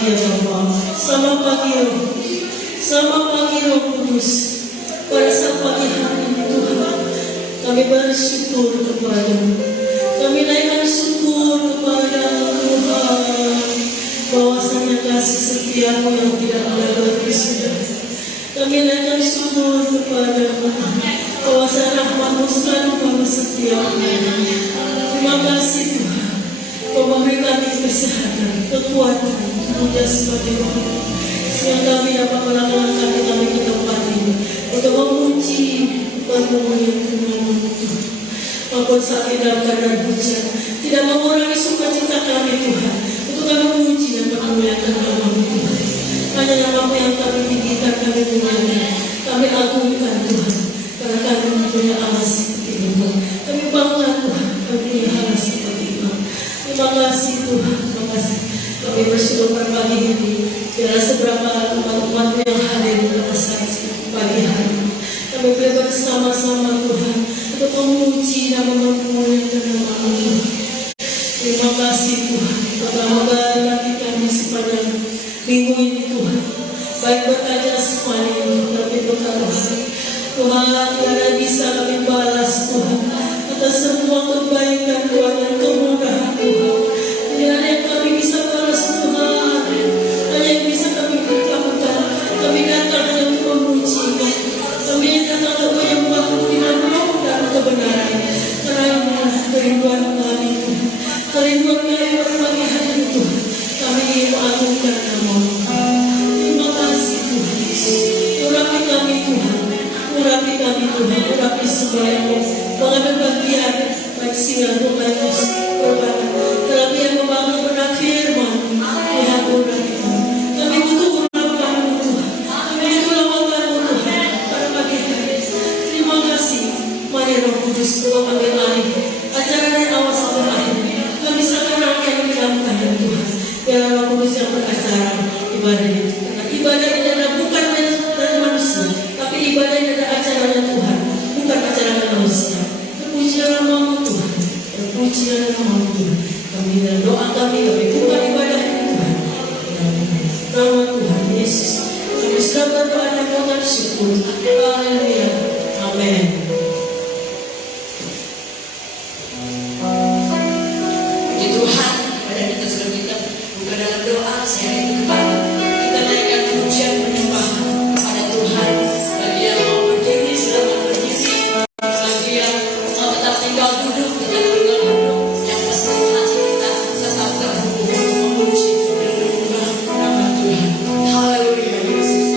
pagi ya Bapa, selamat pagi Roh, selamat pagi Roh Kudus. Pada saat pagi hari ini Tuhan, kami bersyukur kepada-Mu. Kami naikkan syukur kepada Tuhan, bahwasanya kasih setia-Mu yang tidak ada berhenti sudah. Kami naikkan syukur kepada Tuhan, bahwasanya rahmat-Mu selalu kami setia. Terima kasih Tuhan, Kau memberikan kesehatan, kekuatan, mudah sebagai Tuhan, sehingga kami dapat melangkah kami ke tempat ini untuk memuji permohonan Tuhan. Maupun saat dalam keadaan hujan, tidak mengurangi sukacita kami Tuhan, untuk kami memuji dan memuliakan nama-Mu Tuhan. Hanya nama-Mu yang kami tinggikan, kami muliakan, kami agungkan Tuhan, karena kami mempunyai Allah seperti itu. Kami bangga Tuhan, kami punya Allah seperti itu. Terima kasih Tuhan, terima kasih. Kami bersyukur pada pagi ini, biarlah seberapa umat-umat yang hadir pada saat pagi hari ini, kami boleh bersama-sama Tuhan untuk memuji dan memuliakan nama-Mu Tuhan. Terima kasih Tuhan, bagi kami sepanjang minggu ini Tuhan, baik berkaca semuanya, tapi berkata Tuhan, tiada bisa kami balas Tuhan atas semua kebaikan Tuhan dan kemudahan Tuhan. Tidak ada yang kami bisa balas Tuhan, hanya yang bisa kami lakukan. Kami datang hanya untuk memuji, kami datang untuk menyembah dengan roh dan kebenaran, karena kerinduan kami, kerinduan kami berbagai hari itu, kami mengagungkan nama-Mu. Terima kasih Tuhan Yesus. Urapi kami Tuhan, urapi kami Tuhan, urapi semuanya, mengambil bagian baik siang maupun berbahaya. Terlebih yang membangun benar firman, Tuhan urapi kami. Kami butuh urapan-Mu Tuhan, kami butuh lamakan-Mu Tuhan pada pagi hari. Terima kasih. Mari Roh Kudus Tuhan ambil alih acara dari awal sampai akhir. Kami serahkan rangkaian yang dilakukan Tuhan. Biarlah Roh Kudus yang beracara ibadah ini. Karena ibadah ini adalah bukan dari manusia, tapi ibadah ini adalah acaranya Tuhan, bukan acara manusia. Terpujilah nama-Mu Tuhan, terpujilah nama-Mu Tuhan. Kami dan doa kami buka ibadah ini Tuhan. Nama Tuhan Yesus, kami sudah berdoa dan mengucap syukur. Haleluya. Amin. Puji Tuhan, pada kita sudah kita buka dalam doa, saya itu kepada kita naikkan pujian menyembah kepada Tuhan. Bagi yang mau berdiri, silakan berdiri. Bagi yang mau tetap tinggal duduk, tetap tinggal duduk. Yang pasti hati kita tetap terhubung memuji dan menyembah nama Tuhan. Haleluya Yesus.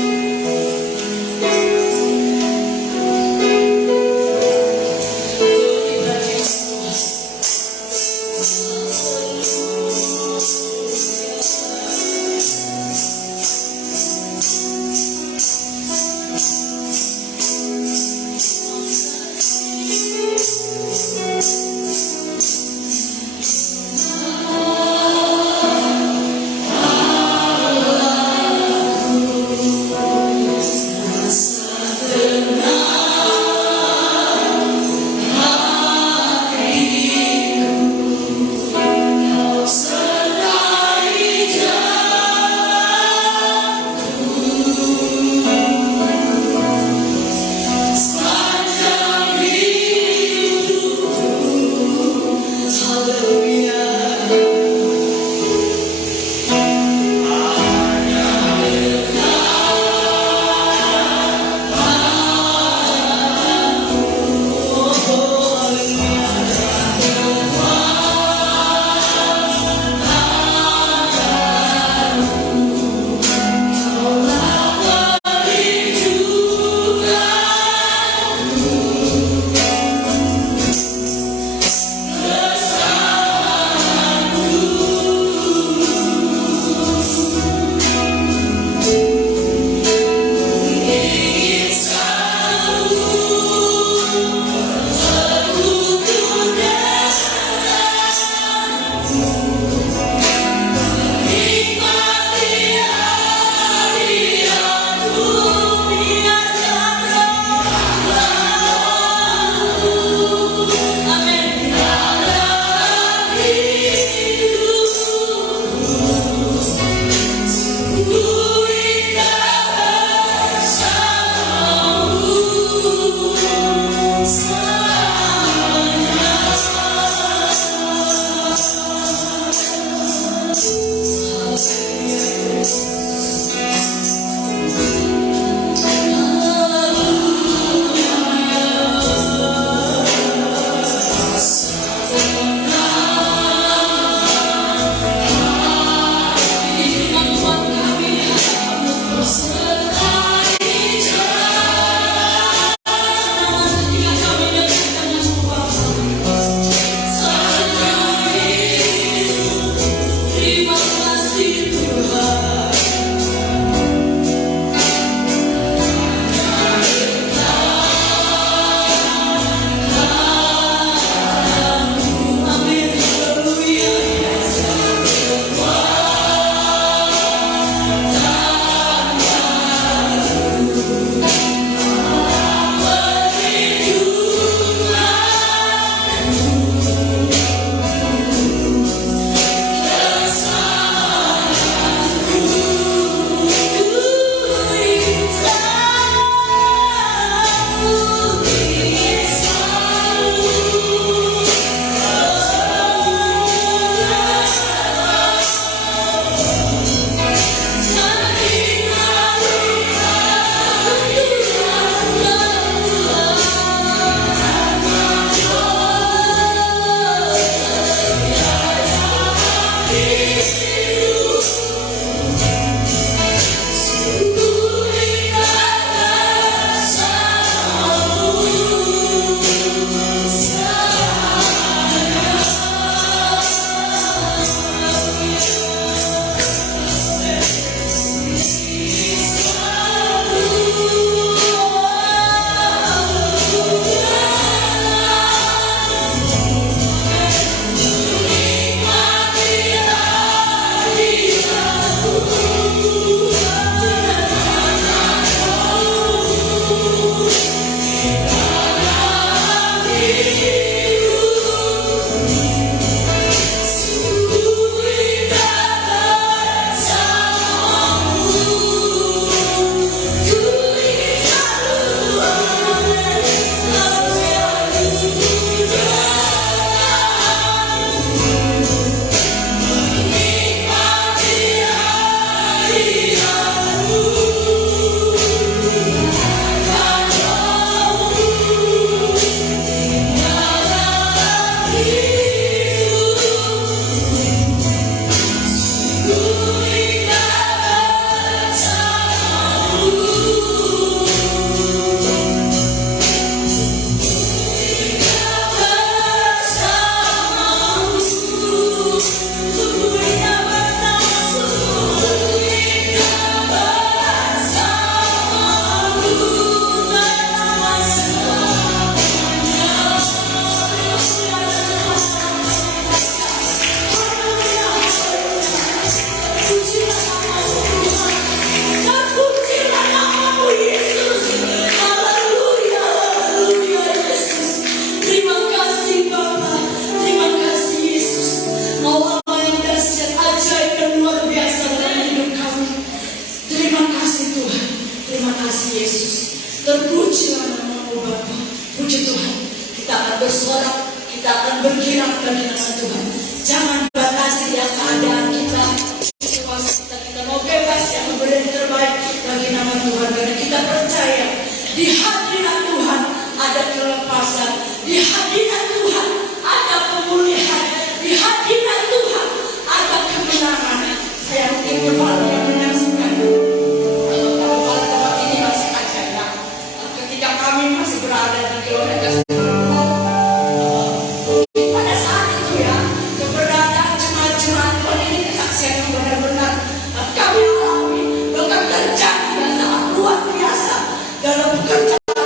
Terpujilah nama-Mu Bapa. Puji Tuhan, kita akan bersorak, kita akan berkirap bagi nama Tuhan. Jangan batasi ya keadaan kita, situasi kita mau bebas yang memberi yang terbaik bagi nama Tuhan. Karena kita percaya di hadirat Tuhan ada kelepasan, di hadirat Tuhan ada pemulihan, di hadirat Tuhan ada kemenangan. Saya mungkin berbalik yang menyaksikan. Kalau pada tempat ini masih aja ya, ketika kami masih berada di kilometer pada saat itu ya, keberadaan jemaat-jemaat Tuhan ini kesaksian yang benar-benar kami alami, bahkan terjadi yang sangat luar biasa dalam pekerjaan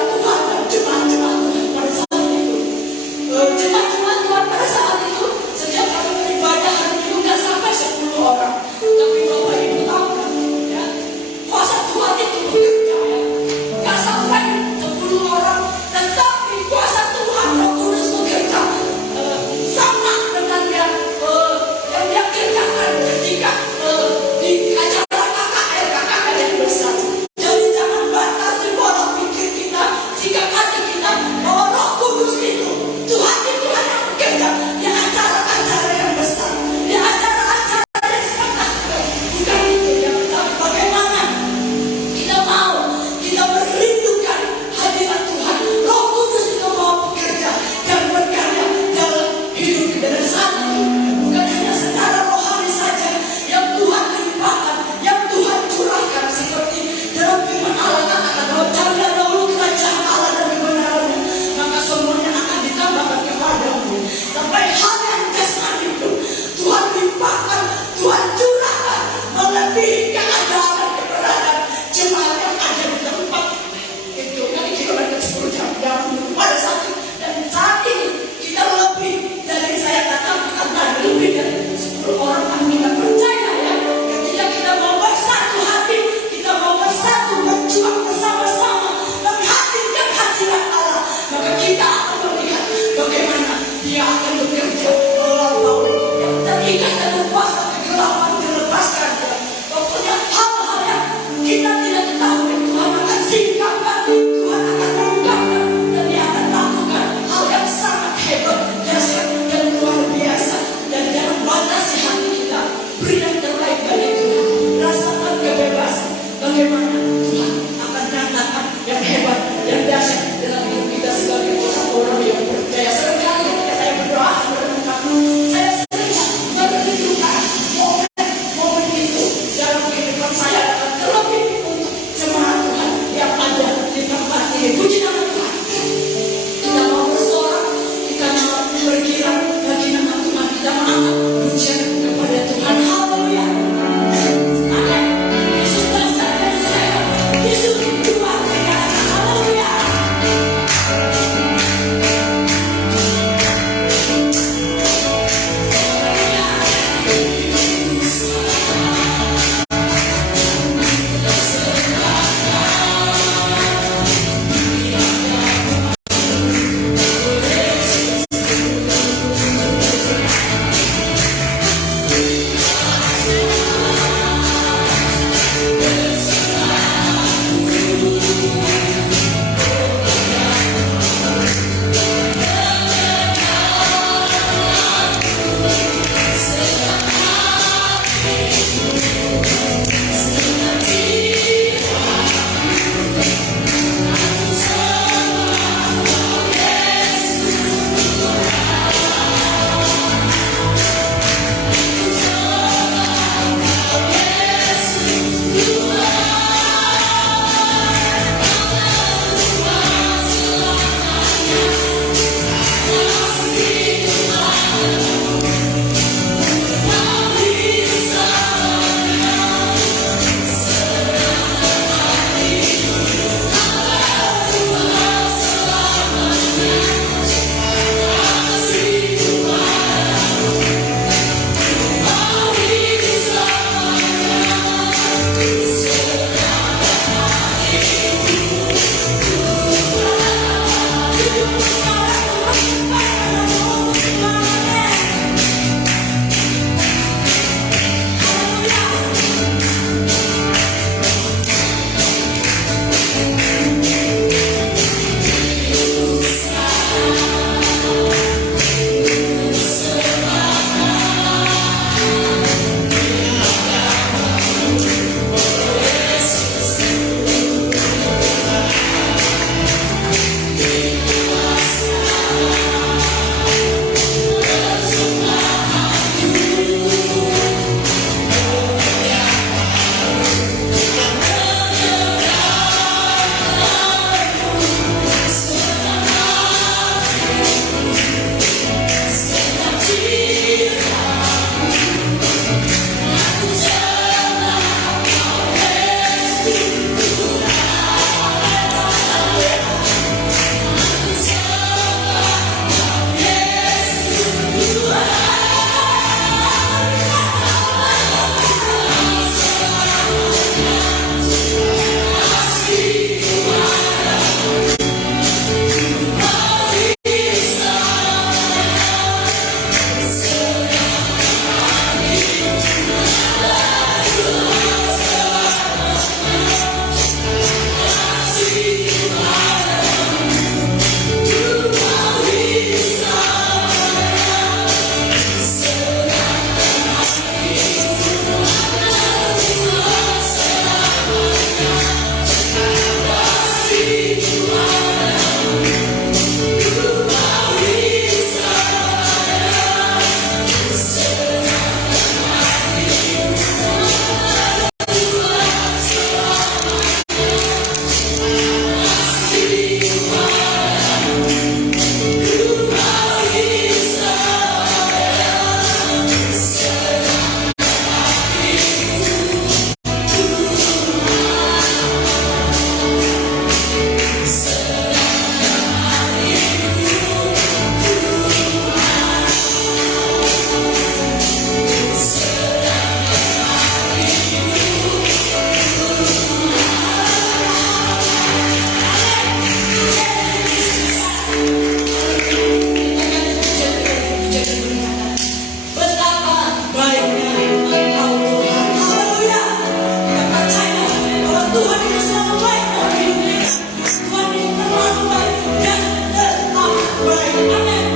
Tuhan itu selalu baik dalam hidup kita. Tuhan itu terlalu baik dan teramat baik. Amin.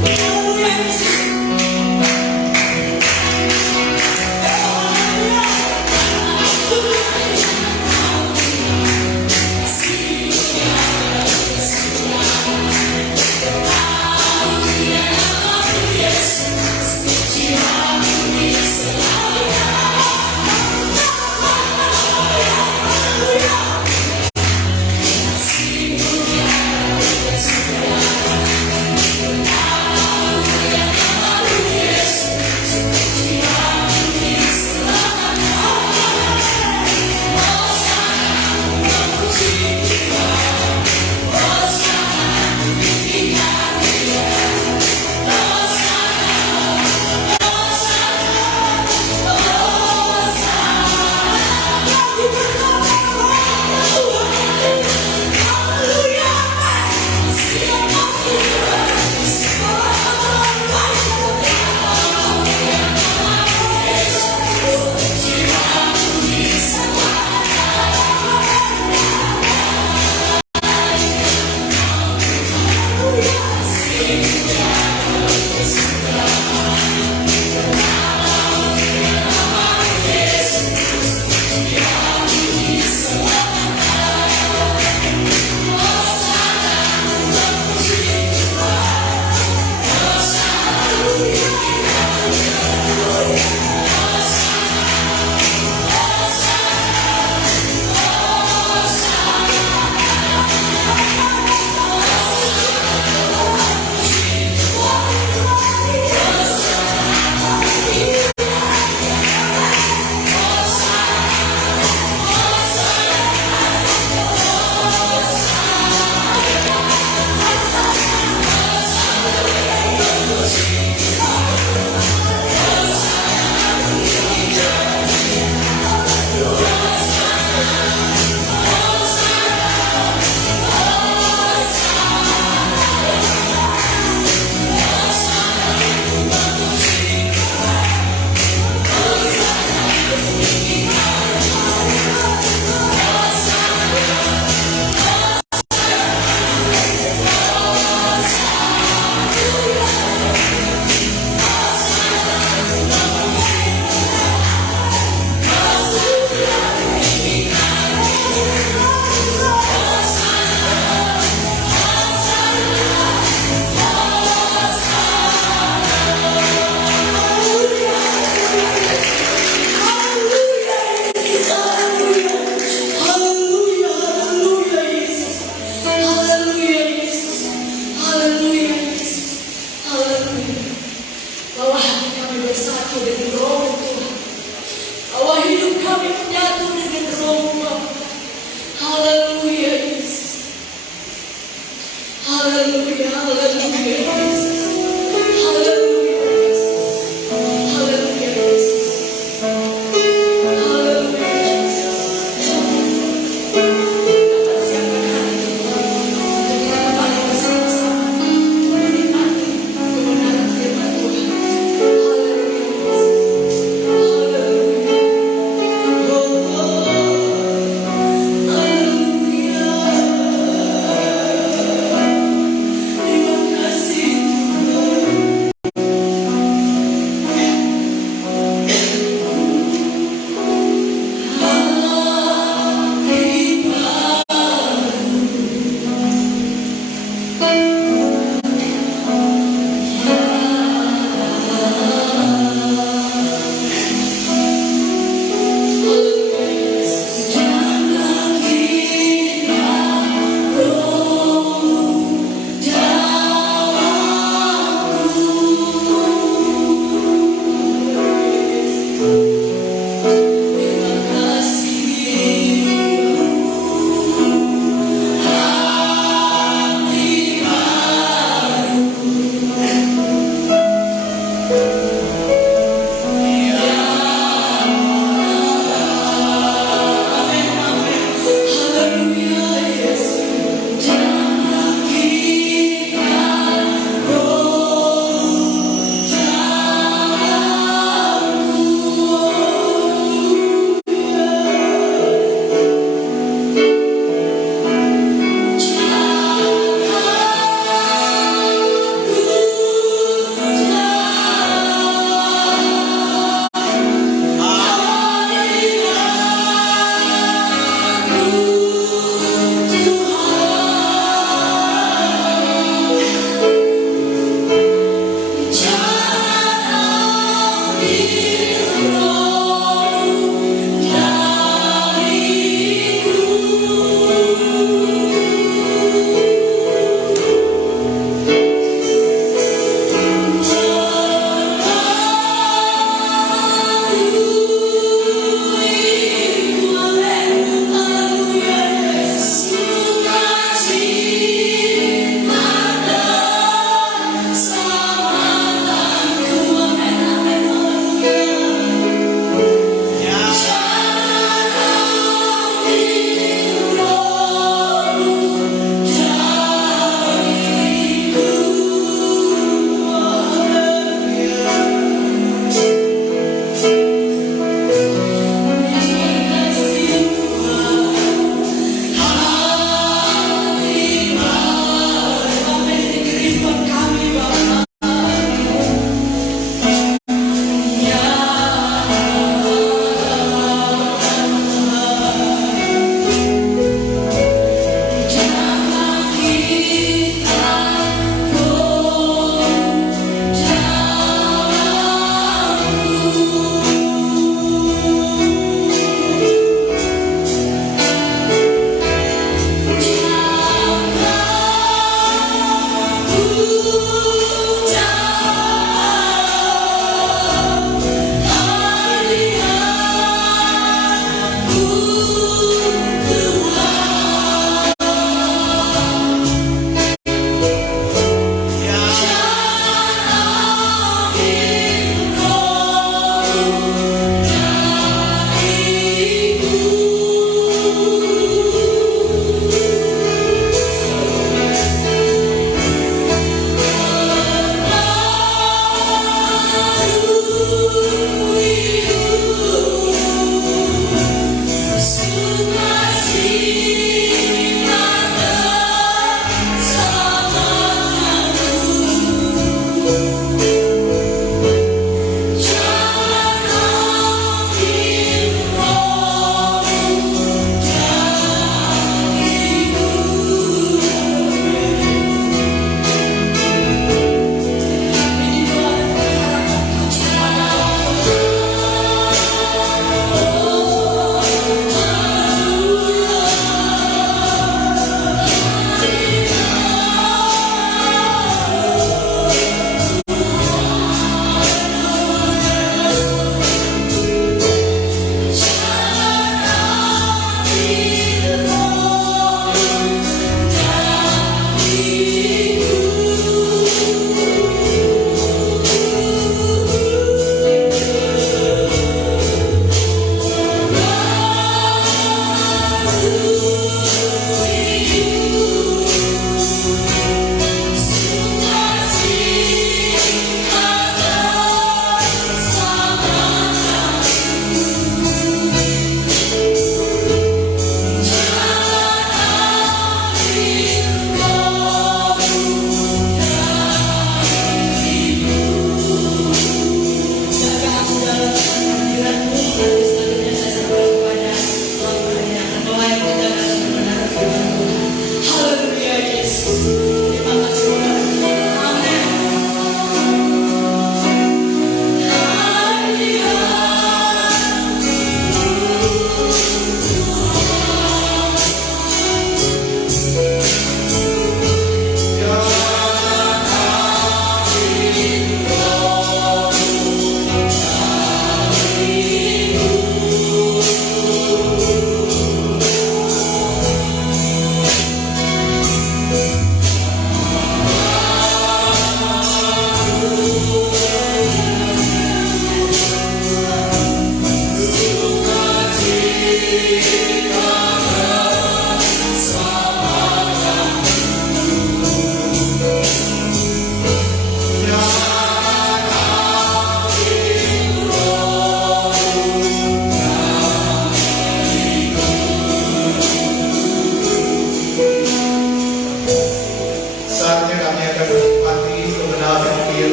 Haleluya Yesus. Hallelujah.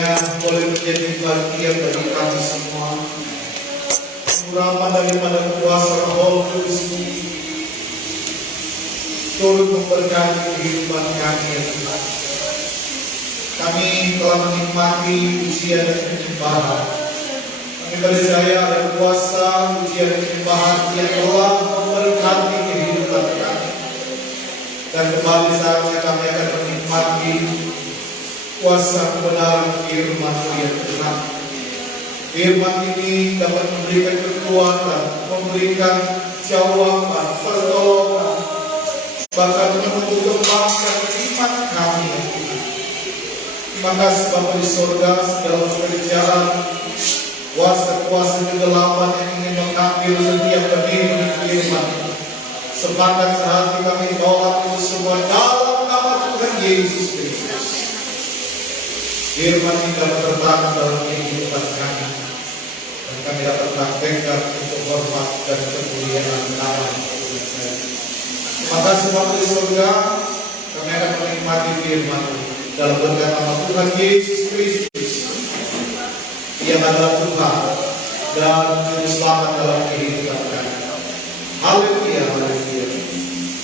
kiranya boleh menjadi bagian bagi kami semua. Urapan daripada kuasa Roh Kudus turut memberkati kehidupan kami ya Tuhan. Kami telah menikmati ujian dan penyembahan. Kami percaya ada kuasa ujian dan penyembahan yang telah memberkati kehidupan kami. Dan kembali saatnya kami akan menikmati kuasa kebenaran firman-Mu ya Tuhan. Firman ini dapat memberikan kekuatan, memberikan jawaban, pertolongan, bahkan menumbuh kembangkan iman kami ya Tuhan. Terima kasih Bapa di surga, segala pekerjaan kuasa-kuasa kegelapan yang ingin mengambil setiap benih firman. Sepakat sehati kami tolak itu semua dalam nama Tuhan Yesus Kristus. Firman ini dapat bertahan dalam kehidupan kami, dan kami dapat praktekkan untuk hormat dan kemuliaan nama Tuhan saya. Terima kasih Bapa di surga, kami akan menikmati firman dalam berkat nama Tuhan Yesus Kristus. Ia adalah Tuhan dan Juru Selamat dalam kehidupan kami. Haleluya, haleluya.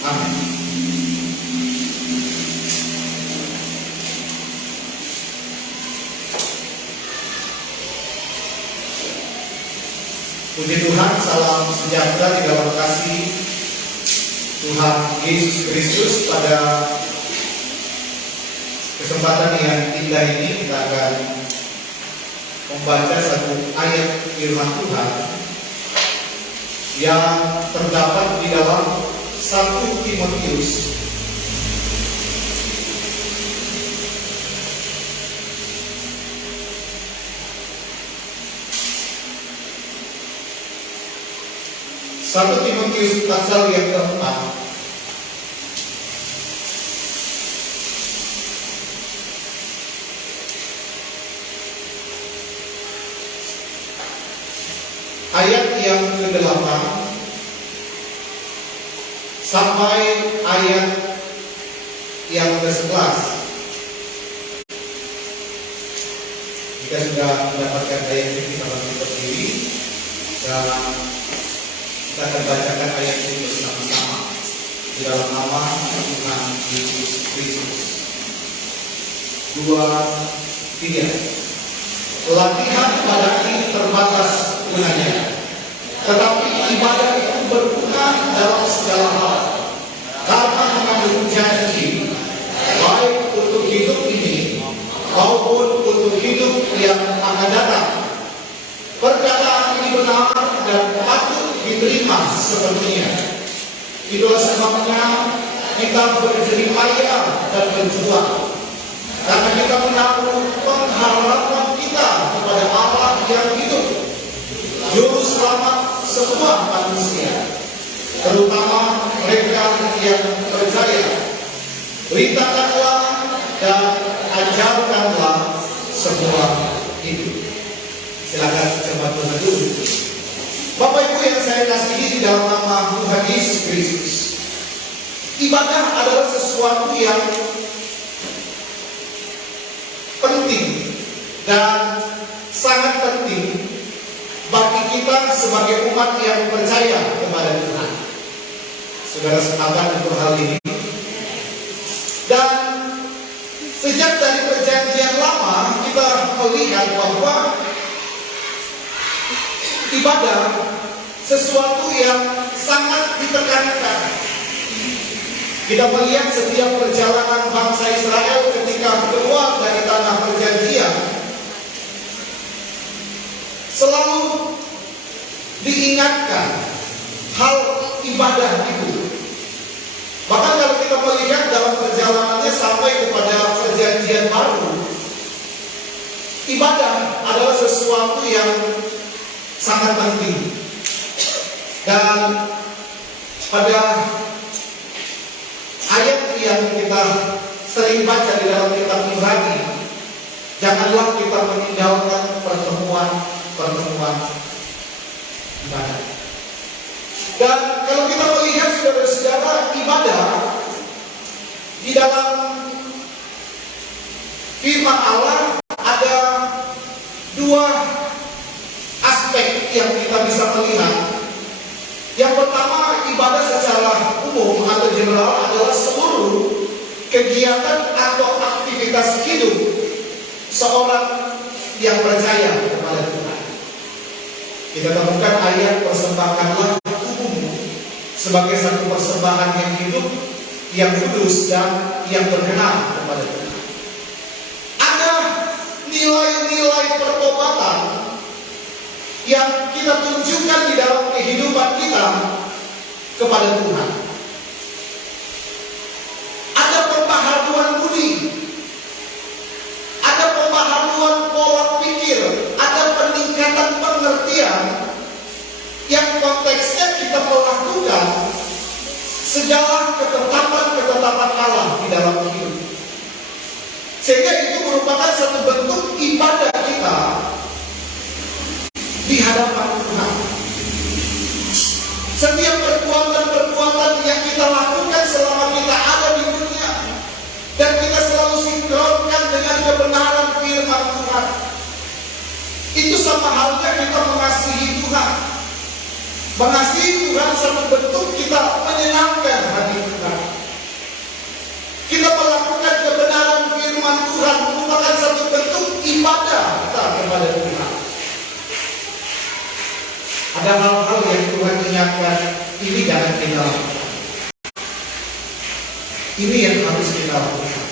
Amin. Puji Tuhan, salam sejahtera di dalam kasih Tuhan Yesus Kristus. Pada kesempatan yang indah ini kita akan membaca satu ayat firman Tuhan yang terdapat di dalam 1 Timotius pasal yang keempat. Ayat yang ke-8 sampai ayat yang ke-11. Jika sudah mendapatkan ayat ini, kita bangkit berdiri dan kita akan bacakan ayat ini bersama-sama di dalam nama Tuhan Yesus Kristus. 2, 3. Latihan pada ini terbatas gunanya, tetapi ibadah itu berguna dalam segala hal, karena mengandung janji, baik untuk hidup ini maupun untuk hidup yang akan datang. Perkataan ini benar dan patut diterima sepenuhnya. Itulah sebabnya kita berjeripaya dan berjuang, karena kita menaruh pengharapan kita kepada Allah yang hidup, Juru Selamat semua manusia, terutama mereka yang percaya. Beritakanlah dan ajarkanlah semua itu. Silakan coba Tuhan dulu. Bapak Ibu yang saya kasihi di dalam nama Tuhan Yesus Kristus, ibadah adalah sesuatu yang penting dan sangat penting bagi kita sebagai umat yang percaya kepada Tuhan. Saudara sepakat untuk hal ini? Dan sejak dari perjanjian lama kita melihat bahwa ibadah sesuatu yang sangat ditekankan. Kita melihat setiap perjalanan bangsa Israel ketika keluar dari tanah perjanjian, selalu diingatkan hal ibadah itu. Bahkan kalau kita melihat dalam perjalanannya sampai kepada perjanjian baru, ibadah adalah sesuatu yang sangat penting. Dan pada ayat yang kita sering baca di dalam kitab Ibrani, janganlah kita meninggalkan pertemuan ibadah. Dan kalau kita melihat saudara-saudara, ibadah di dalam firman Allah ada dua aspek yang kita bisa melihat. Yang pertama, ibadah secara umum atau general adalah seluruh kegiatan atau aktivitas hidup seorang yang percaya kepada Tuhan. Kita temukan ayat persembahkanlah tubuhmu sebagai satu persembahan yang hidup, yang kudus dan yang berkenan kepada Tuhan. Ada nilai-nilai pertobatan yang kita tunjukkan di dalam kehidupan kita kepada Tuhan. Ada pembaharuan budi, ada pembaharuan pola pikir, ada peningkatan pengertian yang konteksnya kita melakukan segala ketetapan-ketetapan Allah di dalam hidup. Sehingga itu merupakan satu bentuk ibadah kita di hadapan Tuhan. Setiap perbuatan-perbuatan yang kita lakukan selama kita ada di dunia, dan kita selalu sinkronkan dengan kebenaran firman Tuhan, itu sama halnya kita mengasihi Tuhan. Mengasihi Tuhan satu bentuk kita menyenangkan hati Tuhan. Kita melakukan kebenaran firman Tuhan merupakan satu bentuk ibadah kita kepada Tuhan. Ada hal-hal yang Tuhan ingatkan, ini jangan kita lakukan. Ini yang harus kita lakukan.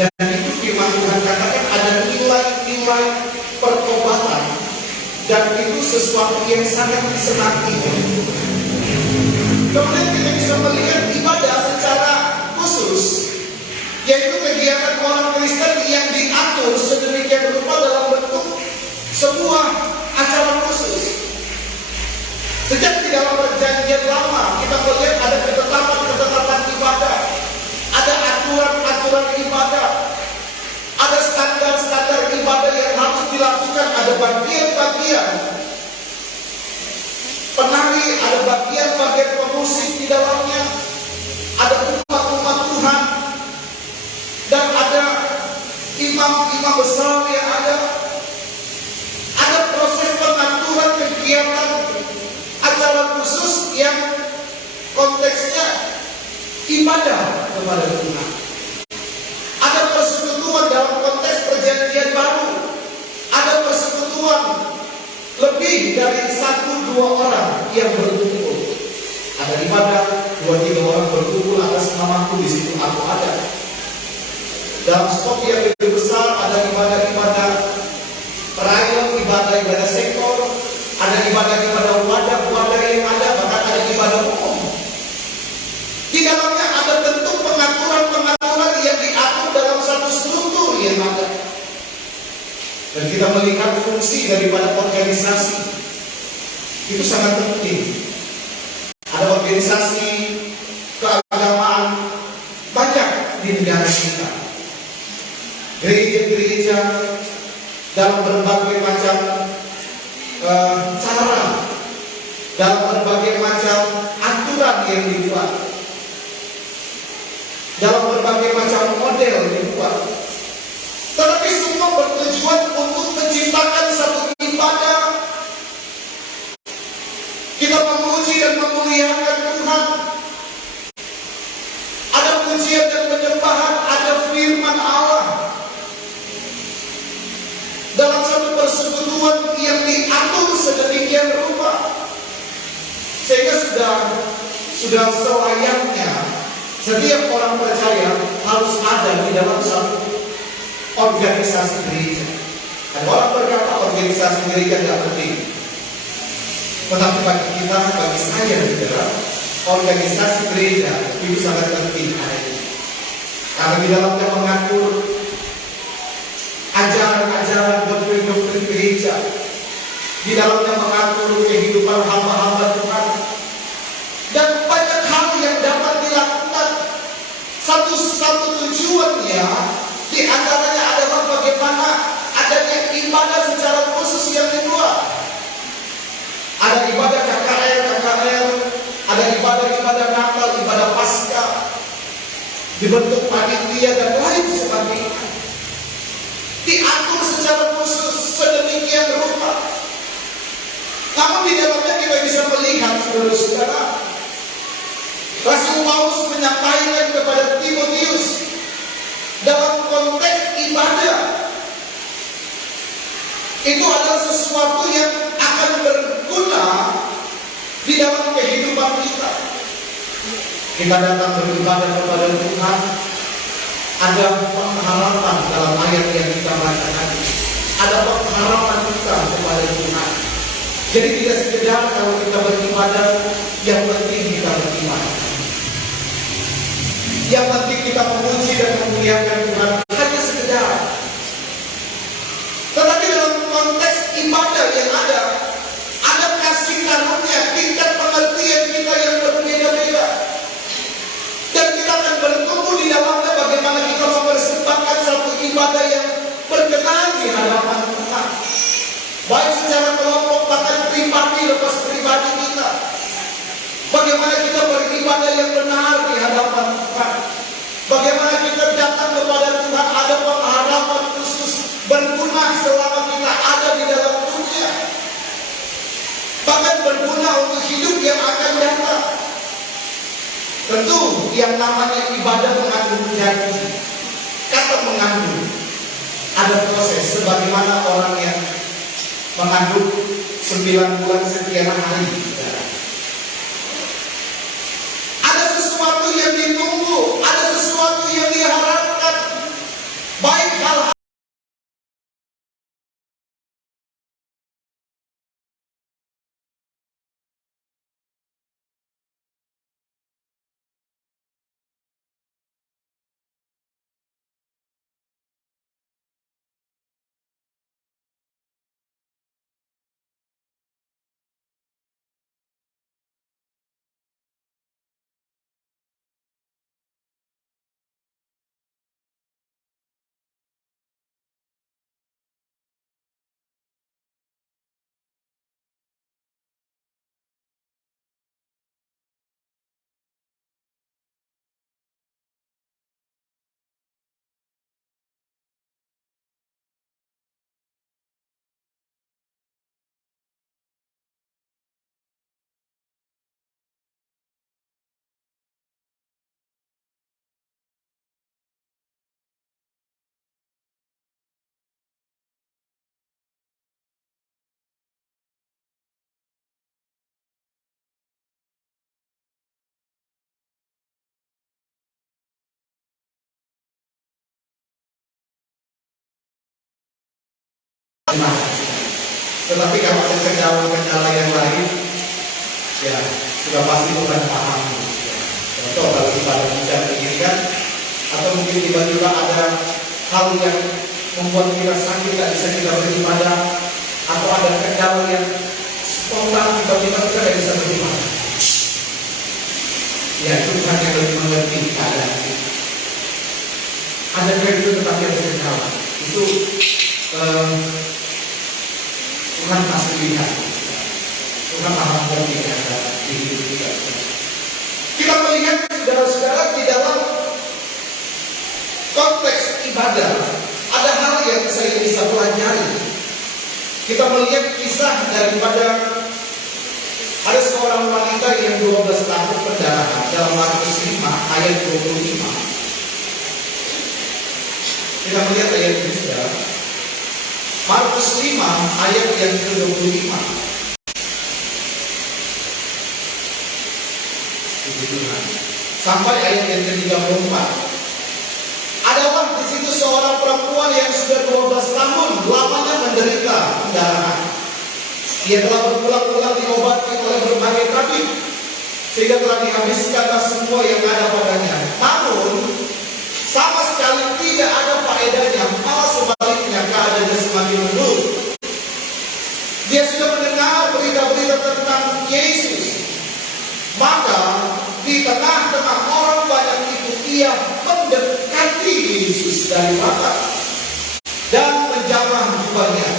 Dan itu firman Tuhan katakan ada nilai-nilai pertobatan, dan itu sesuatu yang sangat disenangi. Kemudian kita bisa melihat ibadah secara khusus, yaitu kegiatan orang Kristen yang diatur sedemikian rupa dalam bentuk sebuah acara khusus. Sejak di dalam perjanjian lama kita melihat ada ketetapan-ketetapan ibadah, ada aturan-aturan ibadah, ada standar-standar ibadah yang harus dilakukan, ada bagian-bagian penari, ada bagian-bagian pemusik di dalamnya, ada umat-umat Tuhan, dan ada imam-imam besar yang ada proses pengaturan kegiatan acara khusus yang konteksnya ibadah kepada Tuhan. Ada persekutuan dalam konteks perjanjian baru, ada persekutuan lebih dari 1-2 orang yang berkumpul. Ada ibadah 2-3 orang berkumpul atas namaku, di situ aku ada. Dalam skop yang lebih besar ada ibadah-ibadah perayaan, ibadah-ibadah sektor, ada ibadah-ibadah wadah-wadah yang ada, bahkan ada ibadah umum. Di dalamnya ada bentuk pengaturan-pengaturan yang diatur dalam satu struktur yang ada. Dan kita melihat fungsi daripada organisasi itu sangat penting. Ada organisasi keagamaan banyak di negara kita. Gereja-gereja dalam berbagai macam cara, dalam berbagai macam aturan yang dibuat, dalam berbagai macam model yang dibuat. Tetapi semua bertujuan untuk menciptakan satu ibadah. Kita memuji dan memuliakan Tuhan. Ada pujian dan penyembahan, ada firman Allah. Dalam satu persekutuan yang diatur sedemikian rupa, sehingga sudah selayaknya setiap orang percaya harus ada di dalam satu organisasi gereja. Dan orang berkata organisasi gereja tidak penting, tetapi bagi kita, bagi saya juga, organisasi gereja itu sangat penting adanya. Karena di dalamnya mengatur ajaran-ajaran doktrin-doktrin gereja, di dalamnya mengatur kehidupan hamba-hamba Tuhan, dan banyak hal yang dapat dilakukan. Satu tujuannya di antaranya adalah bagaimana adanya ibadah secara khusus yang dibuat. Ada ibadah KKR, ada ibadah Natal, ibadah Paskah, dibentuk panitia dan lain sebagainya. diatur secara khusus sedemikian rupa. Namun di dalamnya kita bisa melihat, saudara-saudara, Rasul Paulus menyampaikan kepada Timotius dalam konteks ibadah itu adalah sesuatu yang akan berguna di dalam kehidupan kita. Kita datang beribadah kepada Tuhan, ada pengharapan dalam ayat yang kita bacakan, ada pengharapan kita kepada Tuhan. Jadi tidak sekedar kalau kita beribadah, yang penting kita beribadah, yang penting kita memuji dan memuliakan Tuhan, hanya sekedar. Tetapi dalam konteks ibadah yang ada kasih karunia, tingkat pengertian kita yang berbeda-beda. Dan kita akan bertumbuh di dalamnya bagaimana kita mempersembahkan satu ibadah yang berkenan di hadapan Tuhan. Baik secara kelompok, bahkan pribadi lepas pribadi kita. Bagaimana kita beribadah yang benar di hadapan Tuhan. Bagaimana kita datang kepada Tuhan ada pengharapan khusus berguna selama kita ada di dalam dunia. Bahkan berguna untuk hidup yang akan datang. Tentu yang namanya ibadah mengandung janji. Kata mengandung, ada proses sebagaimana orang yang mengandung 9 bulan sekian hari. Ada sesuatu yang ditunggu, ada sesuatu yang diharapkan. Baik hal tetapi kalau ada kendala-kendala yang lain, ya sudah pasti bukan paham. Contoh kalau ibadah bisa diinginkan, atau mungkin tiba-tiba ada hal yang membuat kita sakit, tidak bisa kita beribadah, atau ada kendala yang spontan tiba-tiba kita tidak bisa beribadah. Ya Tuhan yang lebih mengerti keadaan kita. Ada itu tetapi ada kendala. Itu Tuhan masih lihat. Tuhan maha mengerti keadaan di hidup kita. Kita melihat saudara-saudara di dalam konteks ibadah ada hal yang saya bisa pelajari. Kita melihat kisah daripada ada seorang wanita yang 12 tahun pendarahan dalam Markus 5 ayat 25. Kita melihat ayat ini saudara. Markus 5 ayat yang ke-25. Sampai ayat yang ke-34. Adalah di situ seorang perempuan yang sudah 12 tahun lamanya menderita pendarahan. Ia telah berulang-ulang diobati oleh berbagai tabib sehingga telah dihabiskanlah semua yang ada padanya. Namun sama sekali tidak ada faedahnya, malah sebaliknya keadaannya semakin menurun. Dia sudah mendengar berita-berita tentang Yesus. Maka di tengah-tengah orang banyak itu ia mendekati Yesus dari belakang dan menjamah jubahnya.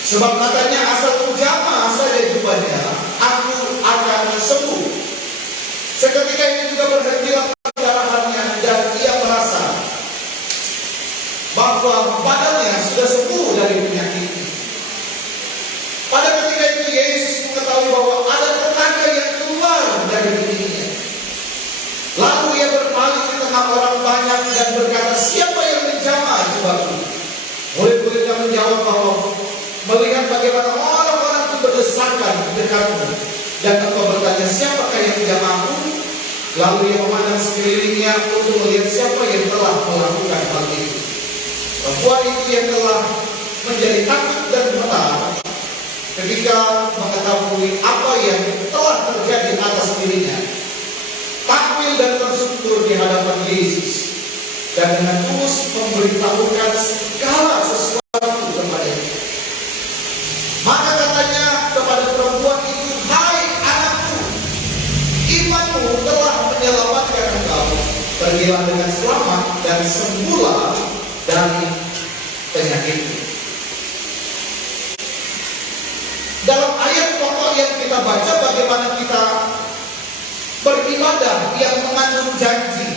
Sebab katanya asal menjamah saja jubahnya, aku akan sembuh. Seketika itu juga berhentilah pendarahannya dan ia merasa bahwa bahwa badannya sudah sembuh dari penyakitnya. Pada ketika itu Yesus mengetahui bahwa ada tenaga yang keluar dari dirinya. Lalu ia berpaling di tengah orang banyak dan berkata, siapa yang menjamah jubahku? Murid-muridnya menjawab bahwa melihat bagaimana orang-orang itu berdesakan di dekatmu, dan engkau bertanya, siapakah yang menjamahmu? Lalu ia memandang sekelilingnya untuk melihat siapa yang telah melakukan hal itu. Perempuan itu yang telah menjadi takut dan gemetar ketika mengetahui apa yang telah terjadi atas dirinya, takwil dan tersyukur di hadapan Yesus, dan dengan tulus memberitahukan segala sesuatu kepadanya. Maka katanya kepada perempuan itu, hai anakku, imanmu telah menyelamatkan engkau. Pergilah dengan selamat dan sembuhlah dari penyakitmu. Dalam ayat pokok yang kita baca, bagaimana kita beribadah yang mengandung janji.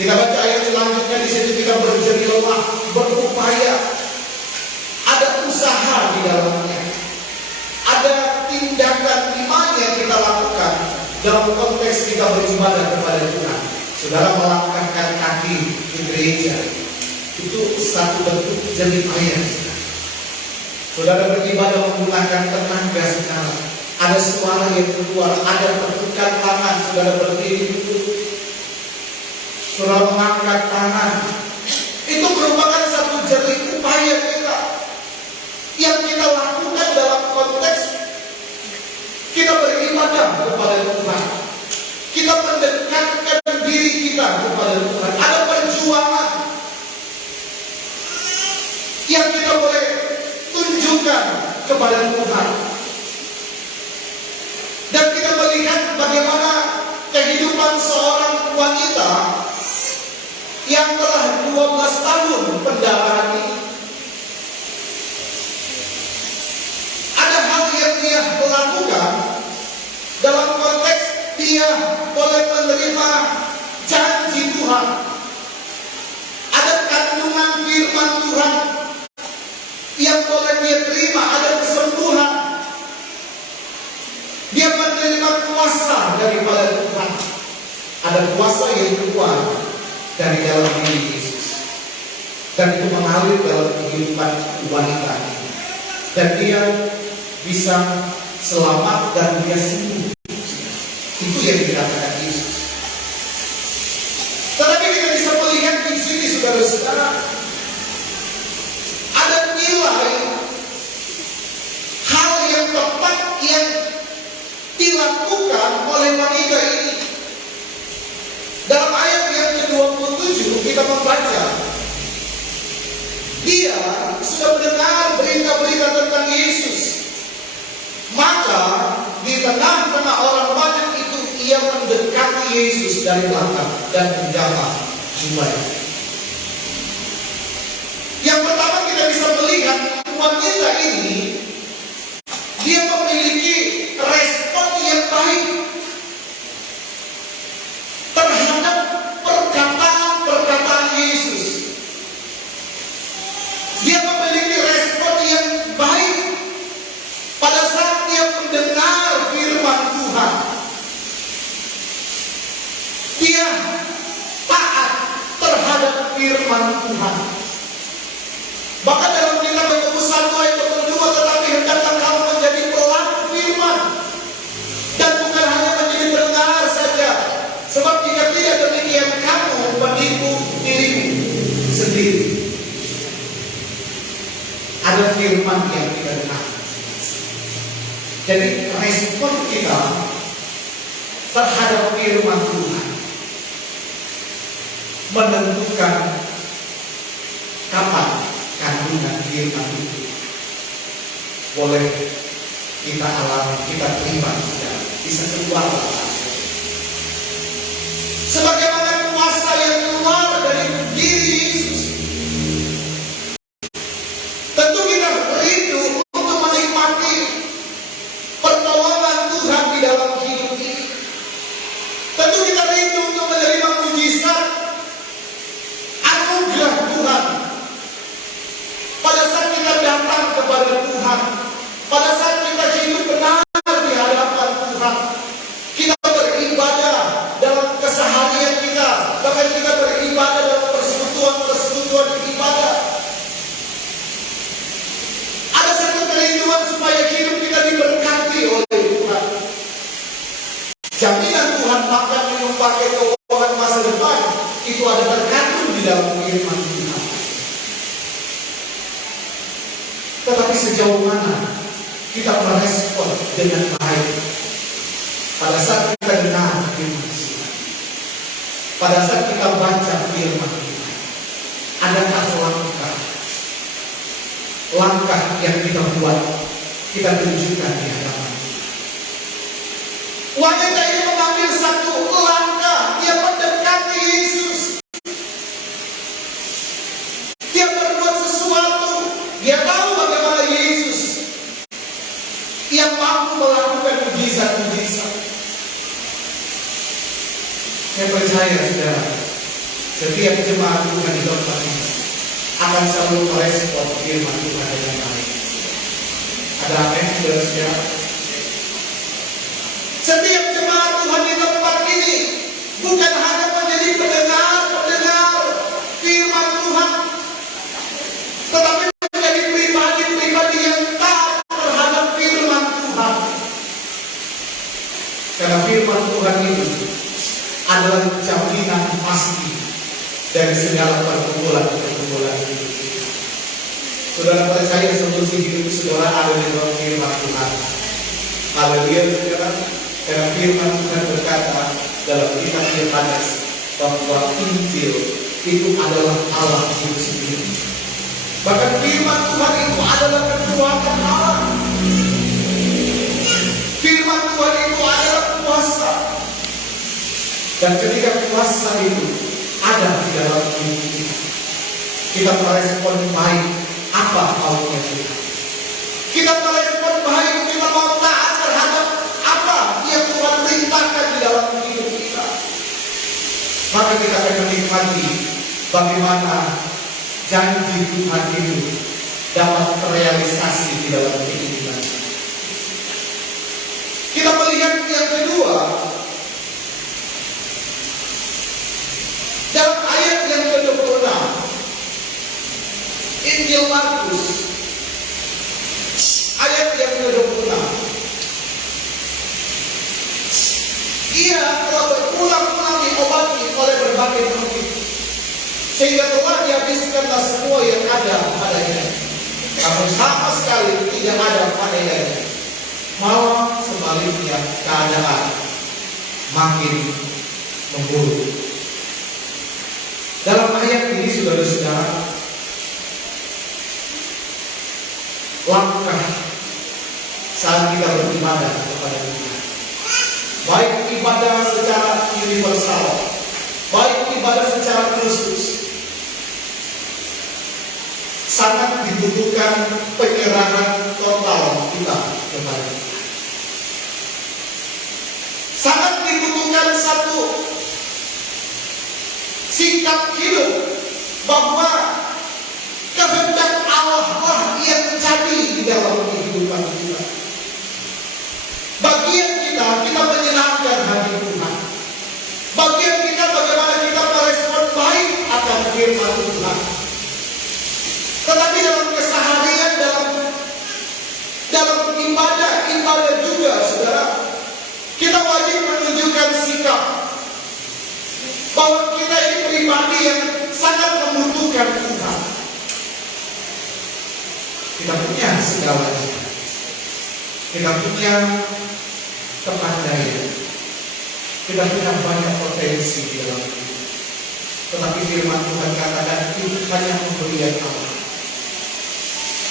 Kita baca ayat selanjutnya, di situ kita berjerih lelah, berupaya, ada usaha di dalamnya, ada tindakan iman yang kita lakukan dalam konteks kita beribadah kepada Tuhan. Saudara melangkahkan kaki di gereja, itu satu bentuk jerih payah. Saudara beribadah menggunakan tenaga segala, ada suara yang keluar, ada tepukan tangan, saudara berdiri duduk, saudara mengangkat tangan. Itu merupakan satu jerih upaya kita yang kita lakukan dalam konteks kita beribadah kepada Tuhan. Kita mendekatkan diri kita kepada Tuhan. Ada perjuangan yang kita boleh tunjukkan kepada Tuhan. Dan kita melihat bagaimana kehidupan seorang wanita yang telah 12 tahun pendarahan ini. Ada hal yang dia lakukan dalam konteks dia boleh menerima janji Tuhan. Ada kandungan firman Tuhan yang boleh dia terima, ada kesembuhan. Dia menerima kuasa daripada Tuhan. Ada kuasa yang keluar dari dalam diri Yesus, dan itu mengalir dalam kehidupan wanita ini, dan dia bisa selamat dan dia sembuh. Itu yang dikatakan Yesus. Tetapi kita bisa melihat di sini, saudara-saudara, ada nilai hal yang tepat yang dilakukan oleh wanita ini. Dalam ayat yang ke-27 kita membaca, dia sudah mendengar berita-berita tentang Yesus. Maka di tengah-tengah orang banyak itu ia mendekati Yesus dari belakang dan menjamah jubahnya. Yang pertama kita bisa melihat wanita ini, dia memiliki respon yang baik terhadap perkataan-perkataan Yesus. Dia memiliki respon yang baik pada saat dia mendengar firman Tuhan. Dia taat terhadap firman Tuhan. Bahkan dalam kitab Yakobus 1 ayat 2, tetapi hendaklah kamu menjadi pelaku firman dan bukan hanya menjadi pendengar saja. Sebab jika tidak demikian, kamu menipu dirimu sendiri. Ada firman yang kita dengar. Jadi respon kita terhadap firman Tuhan menentukan kapan kandungan firman itu boleh kita alami, kita terima, bisa keluar. Sebagaimana kuasa yang keluar dari diri Yesus, tentu kita rindu untuk menikmati pertolongan Tuhan di dalam hidup ini. Tentu kita rindu untuk menerima mujizat, anugerah Tuhan dalam firman Tuhan. Tetapi sejauh mana kita merespon dengan baik pada saat kita dengar firman Tuhan, pada saat kita baca firman Tuhan? Adakah langkah yang kita buat, kita tunjukkan di hadapan? Wanita ini mengambil satu langkah, dia mendekati Yesus. Dia berbuat sesuatu, dia tahu bagaimana Yesus yang mampu melakukan mujizat-mujizat. Saya percaya saudara, setiap jemaat Tuhan di tempat ini akan selalu merespon firman Tuhan dengan baik. Ada amin, saudara-saudara? Setiap jemaat Tuhan di tempat ini bukan hanya menjadi pendengar firman Tuhan, tetapi menjadi pribadi-pribadi yang taat terhadap firman Tuhan. Karena firman Tuhan itu adalah jaminan pasti dari segala pergumulan hidup kita. Saudara percaya solusi hidup saudara ada di dalam firman Tuhan. Haleluya, saudara. Karena firman Tuhan berkata dalam kitab Yohanes bahwa Injil itu adalah Allah itu sendiri. Bahkan firman Tuhan itu adalah kekuatan Allah. Firman Tuhan itu adalah kuasa. Dan ketika kuasa itu ada di dalam hidup kita, kita merespon baik apa maunya kita. Kita merespon baik, kita mau taat terhadap apa yang Tuhan perintahkan di dalam hidup kita. Maka kita akan menikmati bagaimana janji Tuhan itu dapat terrealisasi di dalam hidup kita. Kita melihat yang kedua, dalam ayat yang ke-26 Injil Markus ayat yang ke-26, ia telah berulang-ulang diobati oleh berbagai penyakit sehingga telah dihabiskanlah semua yang ada padanya, namun sama sekali tidak ada padanya. Malah sebaliknya keadaan makin memburuk. Dalam ayat ini saudara-saudara, langkah saat kita beribadah kepada Tuhan, baik ibadah secara universal, baik ibadah secara khusus, sangat dibutuhkan penyerahan total kita kepada Tuhan. Sangat dibutuhkan satu sikap hidup bahwa kehendak Allah lah yang jadi di dalam kehidupan kita. Bagian kita menyenangkan hati Tuhan. Bagian kita bagaimana kita merespon baik akan firman Tuhan. Tetapi dalam keseharian, dalam ibadah juga, saudara, kita wajib menunjukkan sikap bahwa kita ini pribadi yang sangat membutuhkan Tuhan. Kita punya segalanya. Kita punya kepandaian. Kita punya banyak potensi di dalam hidup. Tetapi firman Tuhan katakan itu hanya pemberian Allah.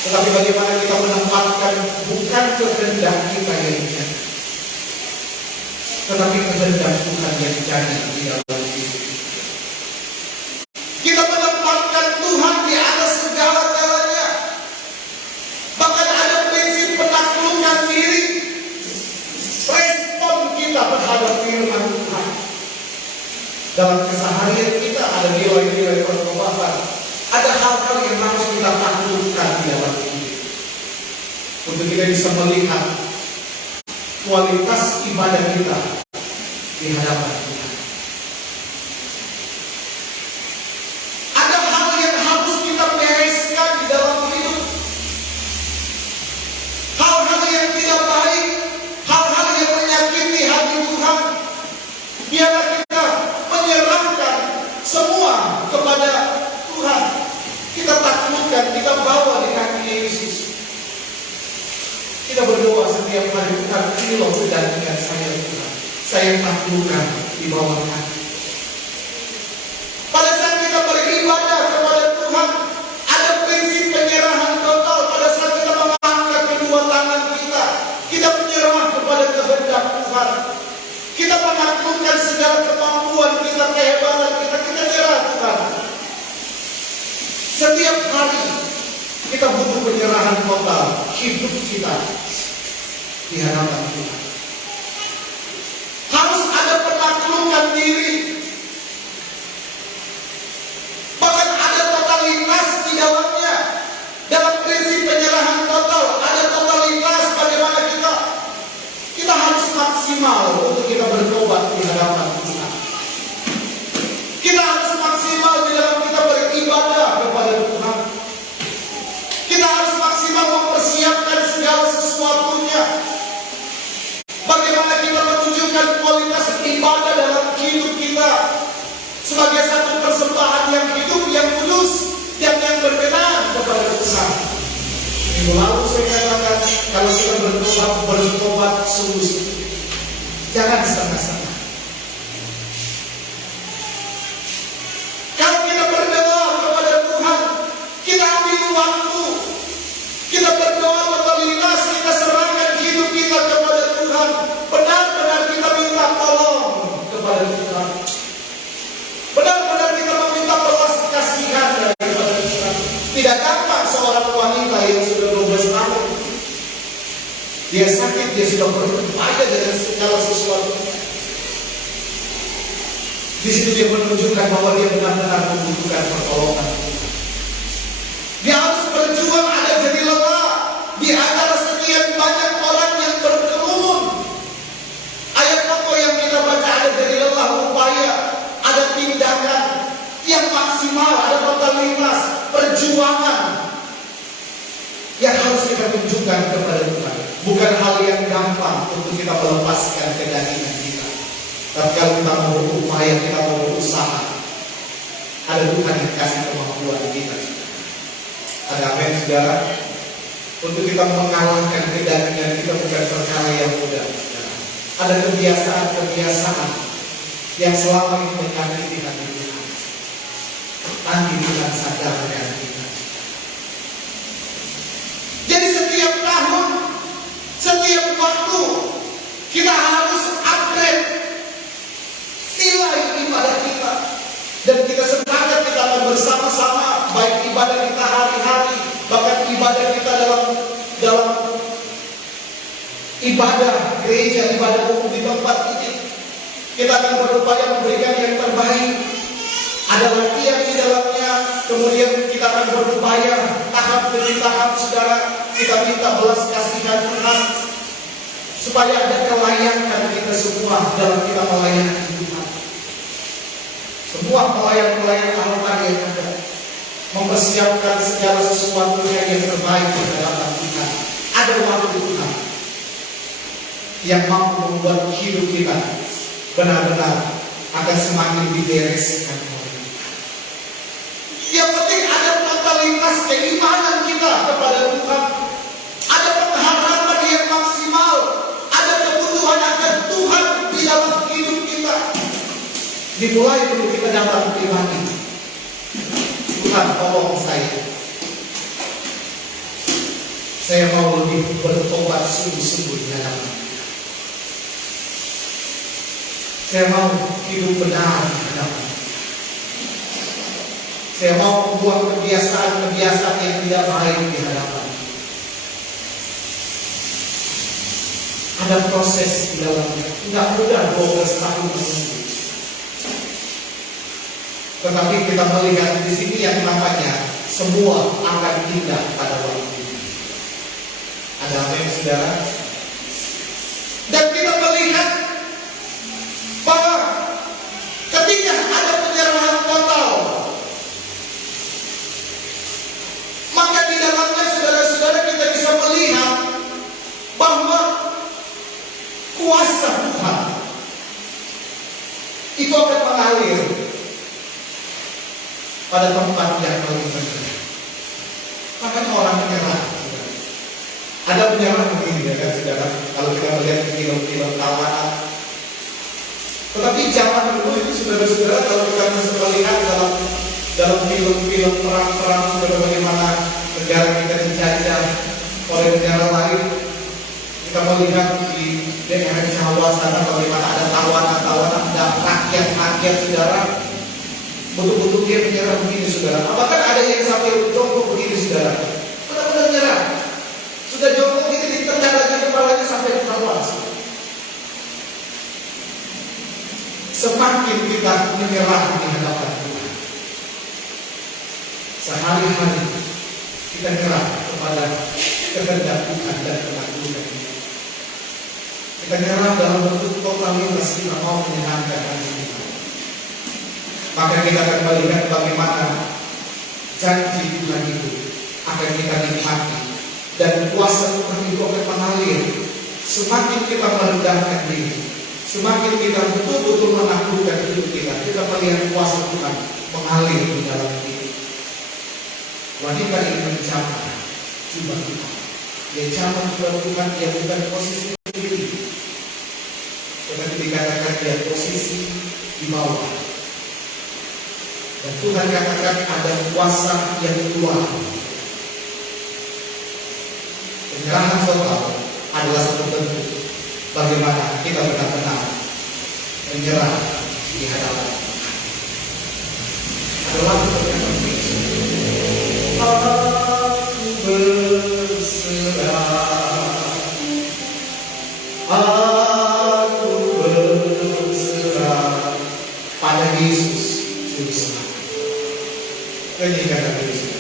Tetapi bagaimana kita menempatkan bukan kehendak kita yang jadi, tetapi kehendak Tuhan yang jadi di dalam hidup. Kita menempatkan Tuhan di atas segala-galanya. Bahkan ada prinsip penaklukan diri. Respon kita terhadap firman Tuhan. Dalam keseharian kita ada nilai-nilai pertobatan. Ada hal-hal yang harus kita taklukkan di dalam hidup. Untuk kita bisa melihat kualitas ibadah kita di hadapan Tuhan. Ada hal yang harus kita bereskan di dalam hidup. Hal-hal yang tidak baik, hal-hal yang menyakiti hati Tuhan. Biarlah kita menyerahkan semua kepada ajukan, kita bawa di kaki Yesus. Kita berdoa setiap hari, Tuhan, ini loh kedatangan saya, Tuhan. Saya taklukkan di bawah kaki. Pada saat kita beribadah kepada Tuhan, ada prinsip penyerahan total. Pada saat kita mengangkat kedua tangan kita menyerah kepada kehendak Tuhan. Kita menaklukkan segala kemampuan kita, kehebatan kita nyerah Tuhan. Setiap hari kita butuh penyerahan total hidup kita di hadapan Tuhan. Harus ada penaklukan diri. Bahkan ada totalitas di dalamnya. Dalam prinsip penyerahan total, ada totalitas bagaimana kita harus maksimal untuk kita bertobat di hadapan Tuhan. Kita harus maksimal di dalam kita beribadah kepada Tuhan. Kita harus maksimal mempersiapkan segala sesuatunya. Bagaimana kita menunjukkan kualitas ibadah dalam hidup kita sebagai satu persembahan yang hidup, yang kudus, dan yang berkenan kepada Tuhan. Minggu lalu saya katakan, kalau kita bertobat sungguh-sungguh, jangan setengah-setengah. Kalau kita berdoa kepada Tuhan, kita ambil waktu, kita berdoa totalitas, kita serahkan hidup kita kepada Tuhan. Benar-benar kita minta tolong kepada Tuhan. Benar-benar kita meminta belas kasihan daripada Tuhan. Tidak gampang seorang wanita yang sudah 12 tahun. Dia sakit, dia sudah berupaya dengan segala sesuatu. Di situ dia menunjukkan bahwa dia benar-benar membutuhkan pertolongan. Dia harus berjuang, ada jadi lelah di antara sekian banyak orang yang berkerumun. Ayat pokok yang kita baca ada jadi lelah, upaya, ada tindakan yang maksimal, ada totalitas, perjuangan yang harus kita tunjukkan kepada Tuhan. Bukan hal yang gampang untuk kita melepaskan kedagingan kita. Tapi kalau kita mau berupaya, kita mau berusaha, ada Tuhan yang kasih kemampuan kita. Ada amin, saudara. Untuk kita mengalahkan kedagingan kita bukan perkara yang mudah. Ada kebiasaan-kebiasaan yang selama ini menyakiti hati Tuhan. Nanti Tuhan sadarkan kita. Jadi setiap tahun, setiap waktu, kita harus upgrade nilai ibadah kita. Dan kita sepakat kita akan bersama-sama, baik ibadah kita hari-hari, bahkan ibadah kita dalam ibadah gereja, ibadah umum di tempat ini. Kita akan berupaya memberikan yang terbaik. Ada latihan di dalamnya, kemudian kita akan berupaya tahap demi tahap, saudara. Kita minta belas kasihan Tuhan supaya ada kelayakan kita semua dalam kita melayani Tuhan. Semua pelayan-pelayan altar yang ada mempersiapkan segala sesuatunya yang terbaik di hadapan Tuhan. Ada waktu Tuhan yang mampu membuat hidup kita benar-benar akan semakin dibereskan. Yang penting ada totalitas keimanan kita kepada Tuhan. Ada pengharapan yang maksimal. Ada kebutuhan akan Tuhan di dalam hidup kita. Dimulai dulu kita datang pribadi. Tuhan tolong saya. Saya mau lebih bertobat sungguh-sungguh di hadapan. Saya mau hidup benar di hadapan. Saya mau membuang kebiasaan-kebiasaan yang tidak baik di hadapan. Ada proses di dalamnya. Tidak mudah 12 tahun menunggu. Tetapi kita melihat di sini yang namanya semua akan indah pada waktu ini. Ada apa yang saudara? Dan kita melihat bahwa ketika ada penyerahan total, maka di dalamnya saudara-saudara kita bisa melihat bahwa kuasa Tuhan itu akan mengalir pada tempat yang paling benar. makanya orang menyerah. Ada penyerah begini ya kan saudara, kalau kita melihat film-film tawanan. Tetapi zaman dulu itu saudara-saudara, kalau kita bisa melihat dalam film-film perang-perang, saudara, bagaimana negara kita dijajah oleh negara lain. Kita melihat di daerah Jawa sana bagaimana ada tawanan-tawanan dan rakyat-rakyat saudara. Betul-betul dia menyerah begini saudara. Bahkan ada yang sampai jongkok begini saudara. Benar-benar menyerah. Sudah jongkok ini ditendang lagi kepalanya sampai ketahuan. Semakin kita menyerah di hadapan Tuhan, sehari-hari kita menyerah kepada kehendak Tuhan dan pengakuan. Kita menyerah dalam bentuk totalitas, kita mau menyenangkan hati kita. Maka kita akan melihat bagaimana janji Tuhan itu akan kita nikmati. Dan kuasa Tuhan itu akan mengalir. Semakin kita merendahkan diri, semakin kita betul-betul menaklukkan hidup kita melihat kuasa Tuhan mengalir di dalam diri. Wanita ini mencapai jubah Tuhan. Dia capai jubah Tuhan, dia bukan posisi sendiri, tetapi dikatakan dia posisi di bawah. Dan Tuhan katakan ada kuasa yang keluar. Penyerahan total adalah satu bentuk bagaimana kita benar-benar menyerah di hadapan adalah yang penting. Aku berserah, aku berserah pada Yesus Juru Selamat. Ini kata Yesus.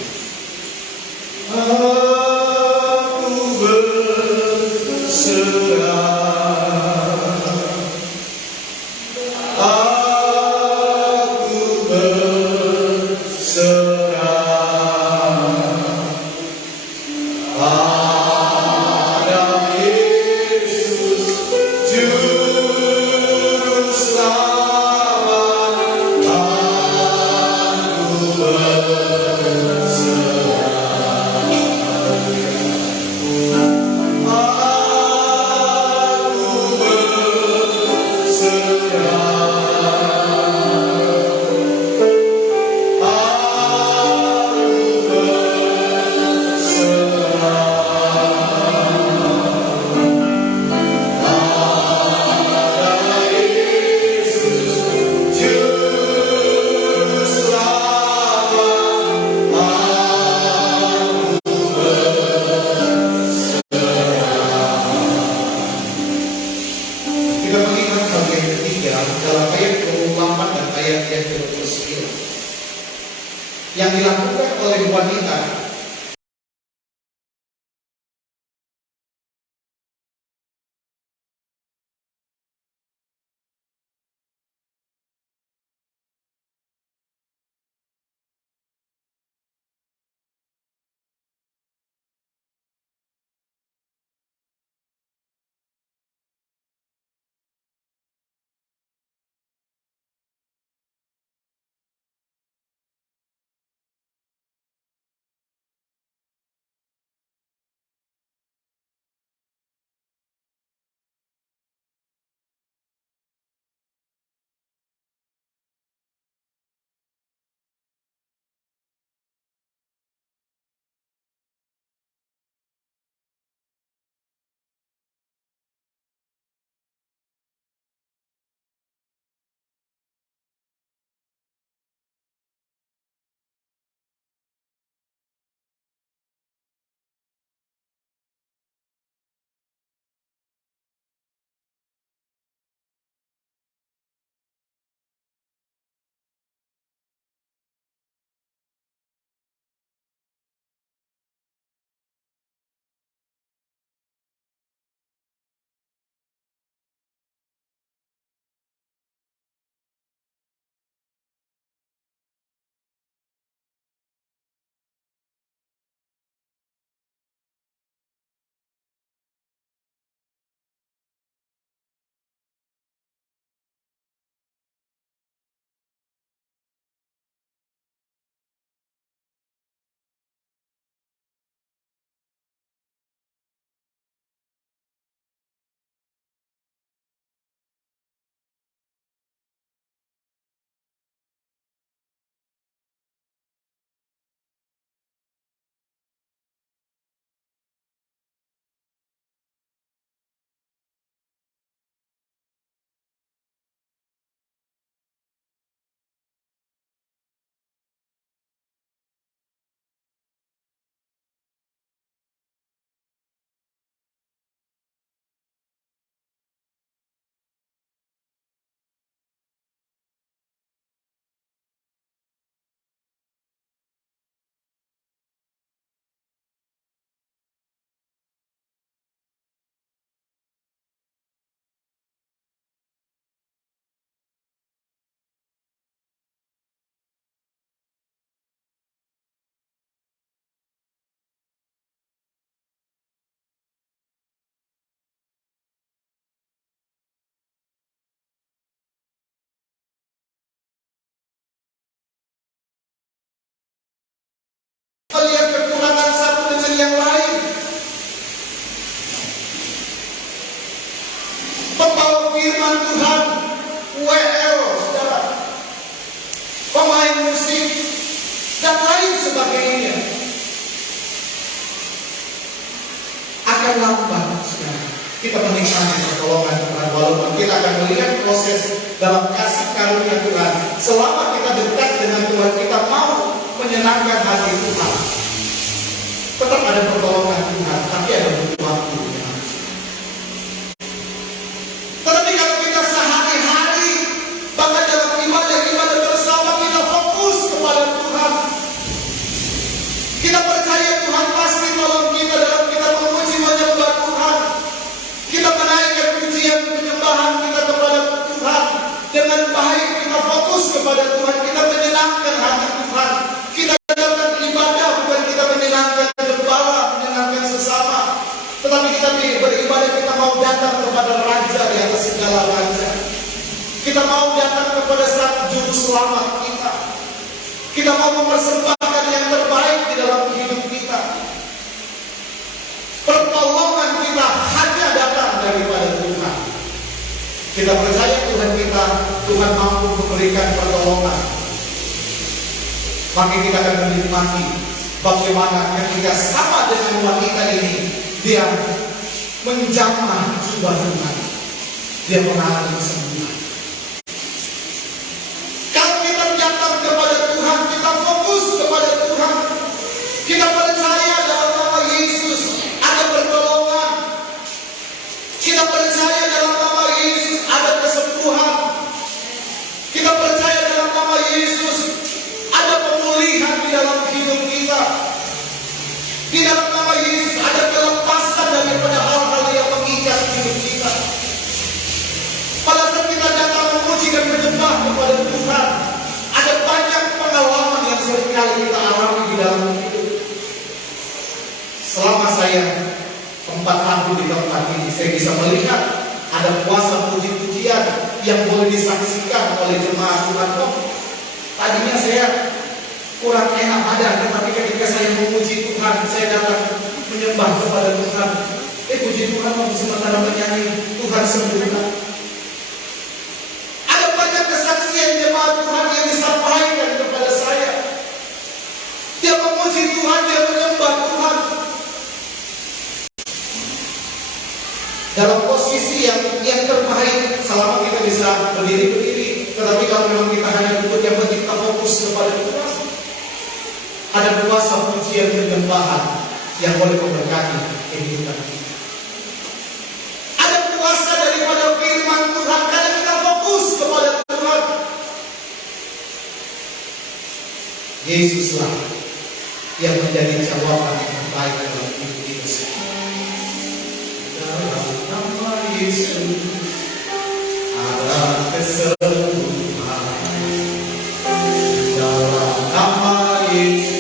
Yang dilakukan oleh wanita lambat sekarang kita menikmati pertolongan Tuhan, walaupun kita akan melihat proses dalam kasih karunia Tuhan. Selama kita dekat dengan Tuhan, kita mau menyenangkan hati Tuhan, tetap ada pertolongan Tuhan, tapi ada butuh waktu. Tetapi kalau kita sehari-hari, bahkan dalam ibadah bersama, kita fokus kepada Tuhan, kita percaya Tuhan pasti tolong kita dalam kita memuji menyembah Tuhan. Kita menaikkan pujian penyembahan kita kepada Tuhan dengan baik, kita fokus kepada Tuhan, kita menyenangkan hati Tuhan. Kita dalam ibadah bukan kita menyenangkan gembala, menyenangkan sesama, tetapi kita beribadah, kita mau datang kepada Raja di atas segala raja. Kita mau datang kepada Sang Juru Selamat kita. Kita mau mempersembahkan yang terbaik di dalam hidup kita. Pertolongan kita hanya datang daripada Tuhan. Kita percaya Tuhan mampu memberikan pertolongan. Maka kita akan menikmati bagaimana ketika sama dengan wanita ini, dia menjamah jubah Tuhan, dia mengalami kesembuhan. Kalau kita datang kepada Tuhan, kita fokus kepada Tuhan, kita percaya dalam nama Yesus ada pertolongan, kita percaya dalam nama Yesus ada kesembuhan, kita percaya dalam nama Yesus ada pemulihan di dalam hidup kita. Di dalam nama Yesus ada kelepasan daripada hal-hal yang mengikat hidup kita. Pada saat kita datang memuji dan menyembah kepada Tuhan, ada banyak pengalaman yang seringkali kita alami di dalam hidup. Selama saya 4 tahun di tempat ini, saya bisa melihat ada puasa puji-pujian yang boleh disaksikan oleh jemaat Tuhan. Tadinya saya kurang enak badan, tapi ketika saya memuji Tuhan, saya datang menyembah kepada Tuhan. Puji Tuhan, sementara menyanyi Tuhan sembuhkan. Ada banyak kesaksian jemaat Tuhan yang disampaikan kepada saya. Dia memuji Tuhan, dia menyembah Tuhan dalam posisi yang terbaik. Selama kita bisa berdiri, tetapi kalau memang kita hanya duduk, yang penting kita fokus kepada Tuhan. Ada kuasa pujian penyembahan yang boleh memberkati kehidupan kita. Ada kuasa daripada firman Tuhan karena kita fokus kepada Tuhan. Yesuslah yang menjadi jawaban yang terbaik dalam hidup kita. Dalam nama Yesus ada kesembuhan. Dalam nama Yesus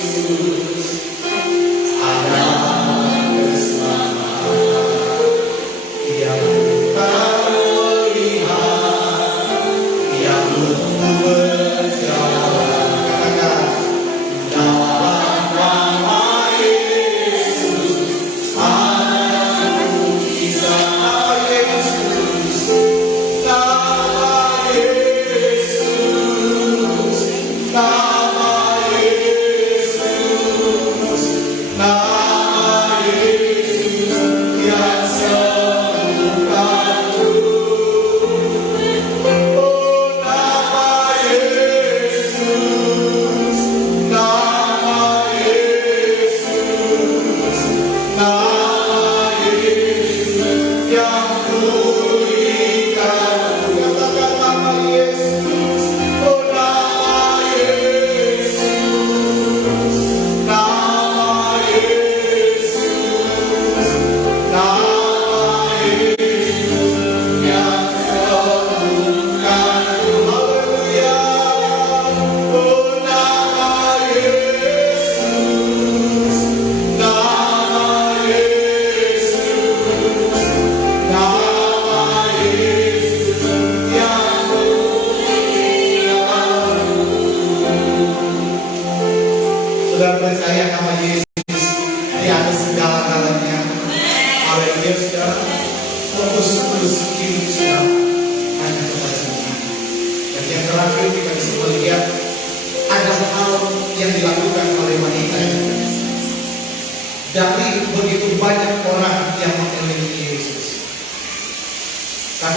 dari begitu banyak orang yang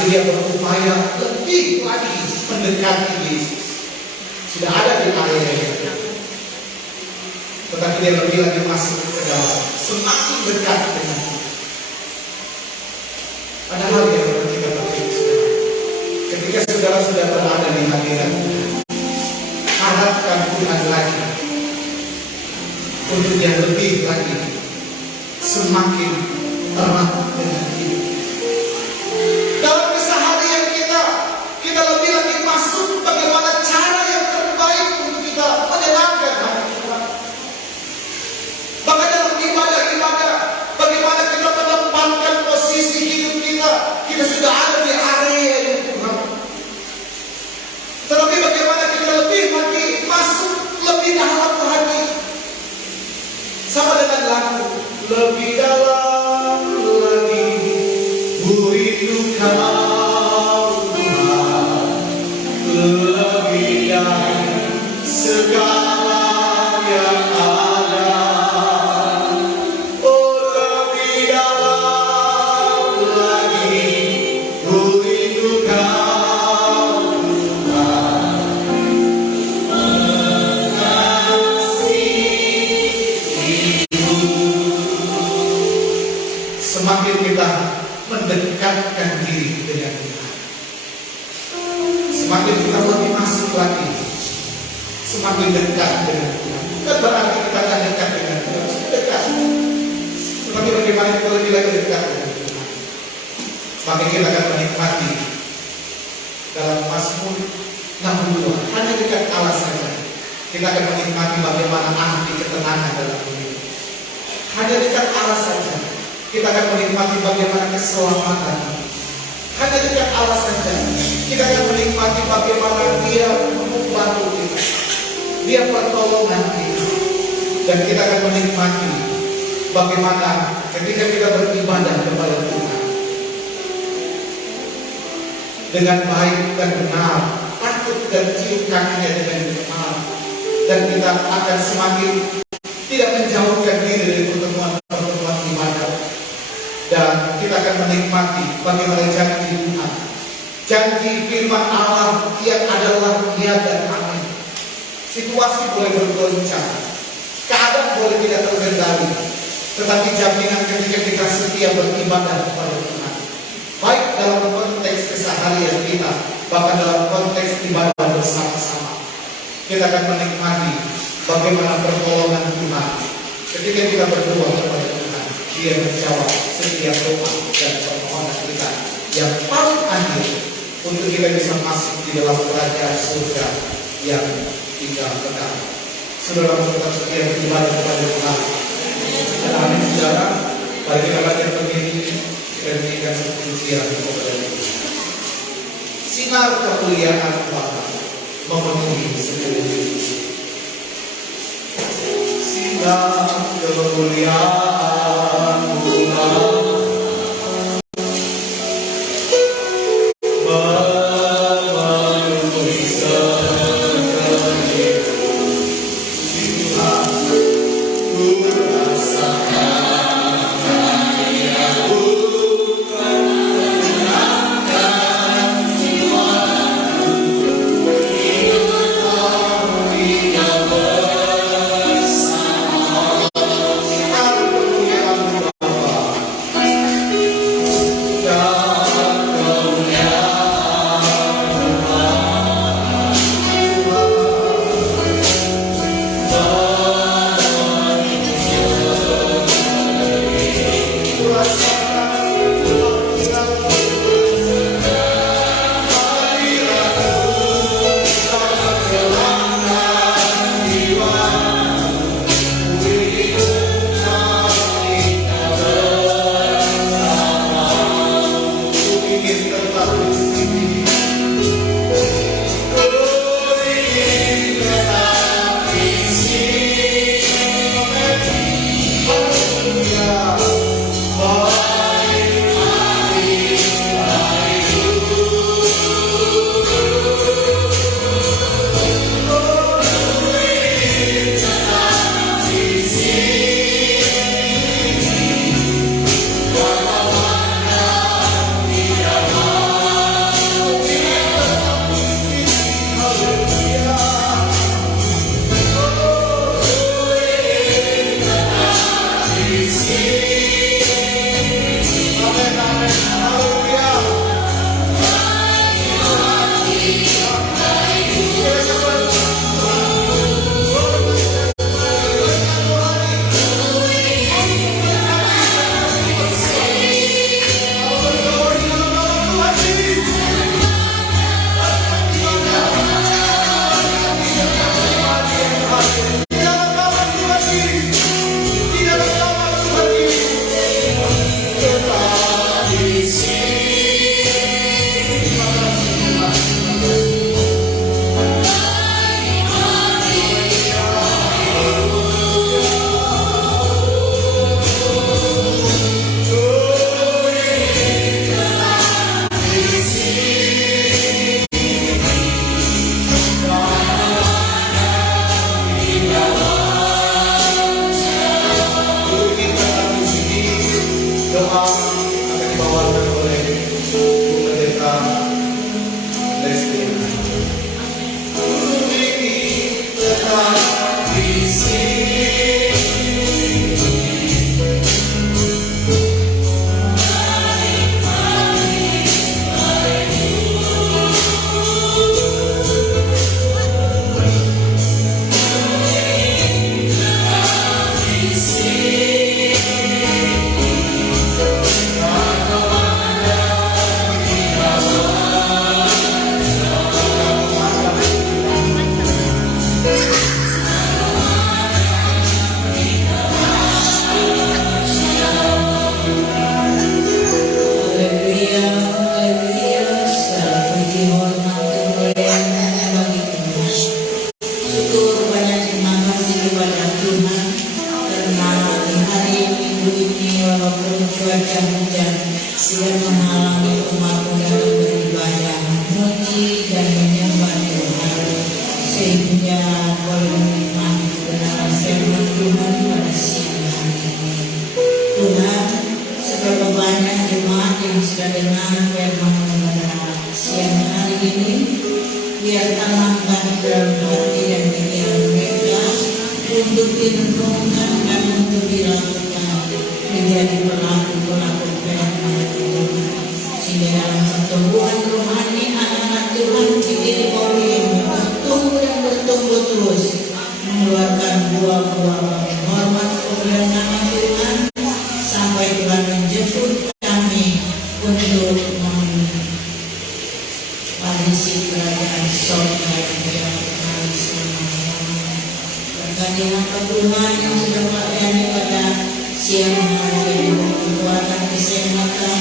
dia berupaya lebih lagi mendekati Yesus. Sudah ada di area itu, tetapi dia lebih lagi masuk ke dalam, semakin dekat dengan Tuhan. Ada hal yang perlu kita pikirkan. Ketika saudara sudah berada di hadirat Tuhan, harapkan Tuhan lagi untuk yang lebih lagi semakin erat dengan kita. Dalam keseharian kita lebih lagi masuk bagaimana cara yang terbaik untuk kita menyenangkan hati Tuhan. Maka dalam ibadah, bagaimana kita menempatkan posisi hidup kita sudah ada di area yang Tuhan. Tetapi bagaimana kita lebih lagi masuk lebih dalam lagi, sama dengan lagu lebih dalam lagi, ku rindu Kau Tuhan, lebih dari segala yang ada. Oh, lebih dalam lagi, ku rindu Kau Tuhan, semakin kita mendekatkan diri dengan Tuhan, semakin kita lebih masuk lagi, semakin dekat dengan Tuhan. Bukan berarti kita akan dekat dengan Tuhan, sudah dekat, tetapi bagaimana kita lebih lagi dekat dengan Tuhan, semakin kita akan menikmati. Dalam Mazmur 62, hanya dekat Allah saja kita akan menikmati bagaimana arti ketenangan dalam hidup. Hanya dekat Allah saja kita akan menikmati bagaimana keselamatan. Hanya dekat Allah saja kita akan menikmati bagaimana Dia membantu kita, Dia pertolongan kita. Dan kita akan menikmati bagaimana ketika kita beribadah kepada Tuhan dengan baik dan benar, takut dan cium kakinya dengan benar. Dan kita akan semakin tidak menjauhkan diri dari pertemuan-pertemuan ibadah. Dan kita akan menikmati bagaimana janji Tuhan, janji firman Allah yang adalah ya dan amin. Situasi boleh bergoncang, keadaan boleh tidak terkendali, tetapi jaminan ketika kita setia beribadah kepada Tuhan, baik dalam konteks keseharian kita, bahkan dalam konteks ibadah bersama-sama, kita akan menikmati bagaimana pertolongan Tuhan. Ketika kita berdoa kepada Tuhan, Dia menjawab setiap doa dan permohonan kita yang paling akhir untuk kita bisa masuk di dalam kerajaan surga yang tinggal kekal. Saudara tetap setia beribadah kepada Tuhan. Dan amin saudara, mari kita belajar begini, kita berikan pujian kepada Tuhan. Sinar kemuliaan Tuhan memenuhi seluruh hidup. Sinar kemuliaan Tuhan memenuhi seluruh hidup. Tuhan, ku rasakan karya-Mu menyenangkan jiwaku. Kita bersama. Amin, amin. Haleluya. Doa akan dibawakan oleh Bu Pendeta Leslie. Ini tetap di sini. Haleluya, haleluya, segala puji hormat kemuliaan bagi Tuhan. Syukur banyak terima kasih kepada Tuhan karena di hari Minggu ini walaupun cuaca hujan tidak menghalangi umatmu dalam beribadah, memuji dan menyembah Tuhan sehingga boleh menikmati kebenaran firman Tuhan pada siang hari ini. Tuhan, seberapa banyak jemaat yang sudah dengar firman pada siang hari ini, biar tanamkan dalam hati dan pikiran mereka untuk direnungkan dan untuk dilakukan menjadi pelaku-pelaku firman Tuhan. Sehingga dalam pertumbuhan rohani anak-anak Tuhan pikir boleh bertumbuh dan bertumbuh terus mengeluarkan buah-buah hormat kemuliaan nama Tuhan sampai Tuhan menjemput kami untuk mewarisi kerajaan surga yang Dia berkali selama-lamanya. Berkati hamba Tuhan yang sudah melayani pada siang hari ini, kekuatan kesehatan,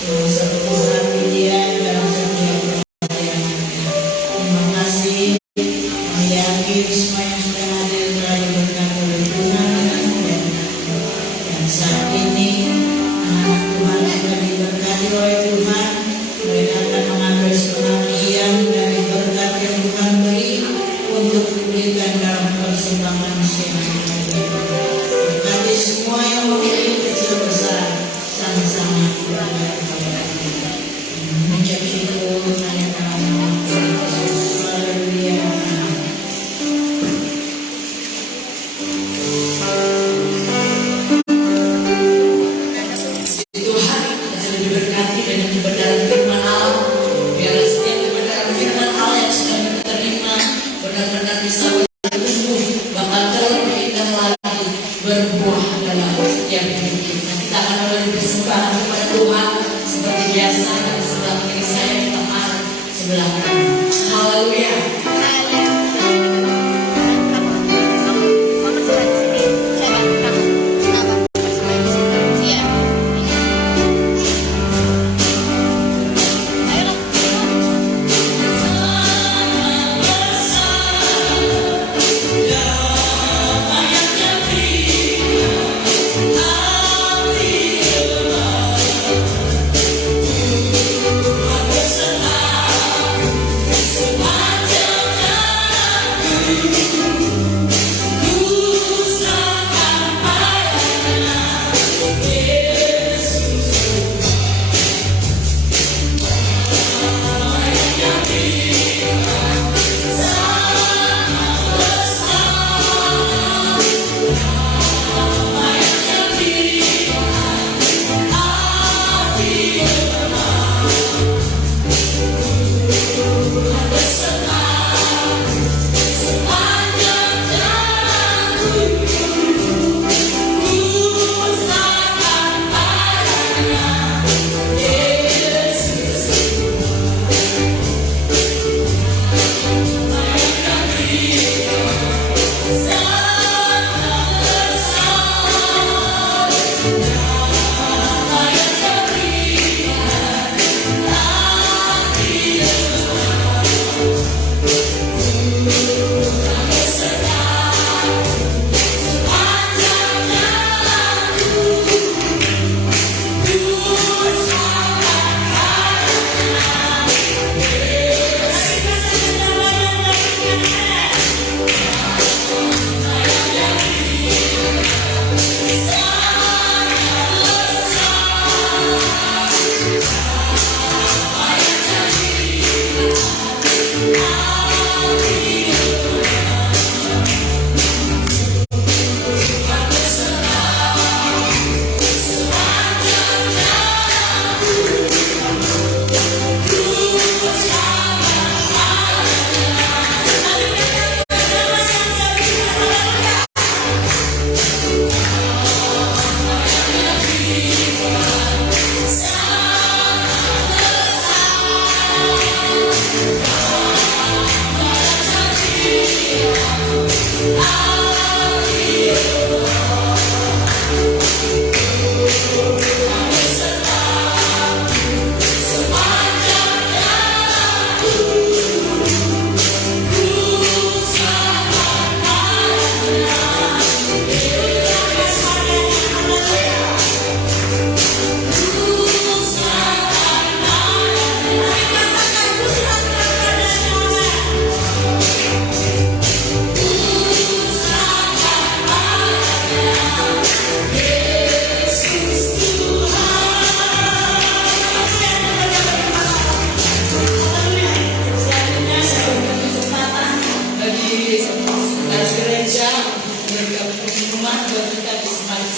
kesempurnaan dia dalam setiap pelayanannya. Terima kasih. Kami yakin semua yang sudah hadir telah diberkati oleh Tuhan dengan firman. Dan saat ini anak Tuhan sudah diberkati oleh Tuhan. Mereka akan mengambil sebagian dari berkat yang Tuhan beri untuk diberikan dalam persembahan siang hari. Berkati semua yang memiliki kecil besar sama-sama kepada Tuhan. Mengucap syukur hanya dalam nama Tuhan Yesus. Haleluya. Tuhan, kita sudah diberkati dengan kebenaran firman Allah. Biarlah setiap kebenaran firman Allah yang sudah kita terima benar-benar bisa bertumbuh, bakal terus berindah lagi, berbuah dalam setiap hidup kita. Kita akan memberi persembahan kepada Tuhan seperti biasa dari sebelah kiri saya, kita arah sebelah kanan. Haleluya. Hati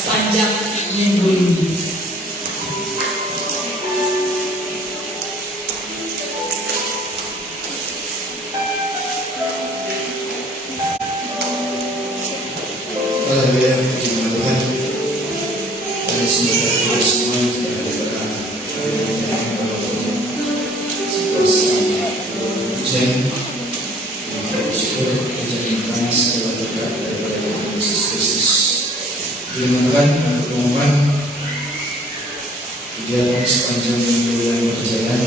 sepanjang minggu ini. Haleluya, puji Tuhan. Kami semoga kita semua diberikan situasi hujan yang bersyukur hujan yang panas adalah berkat daripada Tuhan Yesus Kristus. Dimakan dan pengumuman kegiatan sepanjang minggu yang berjalan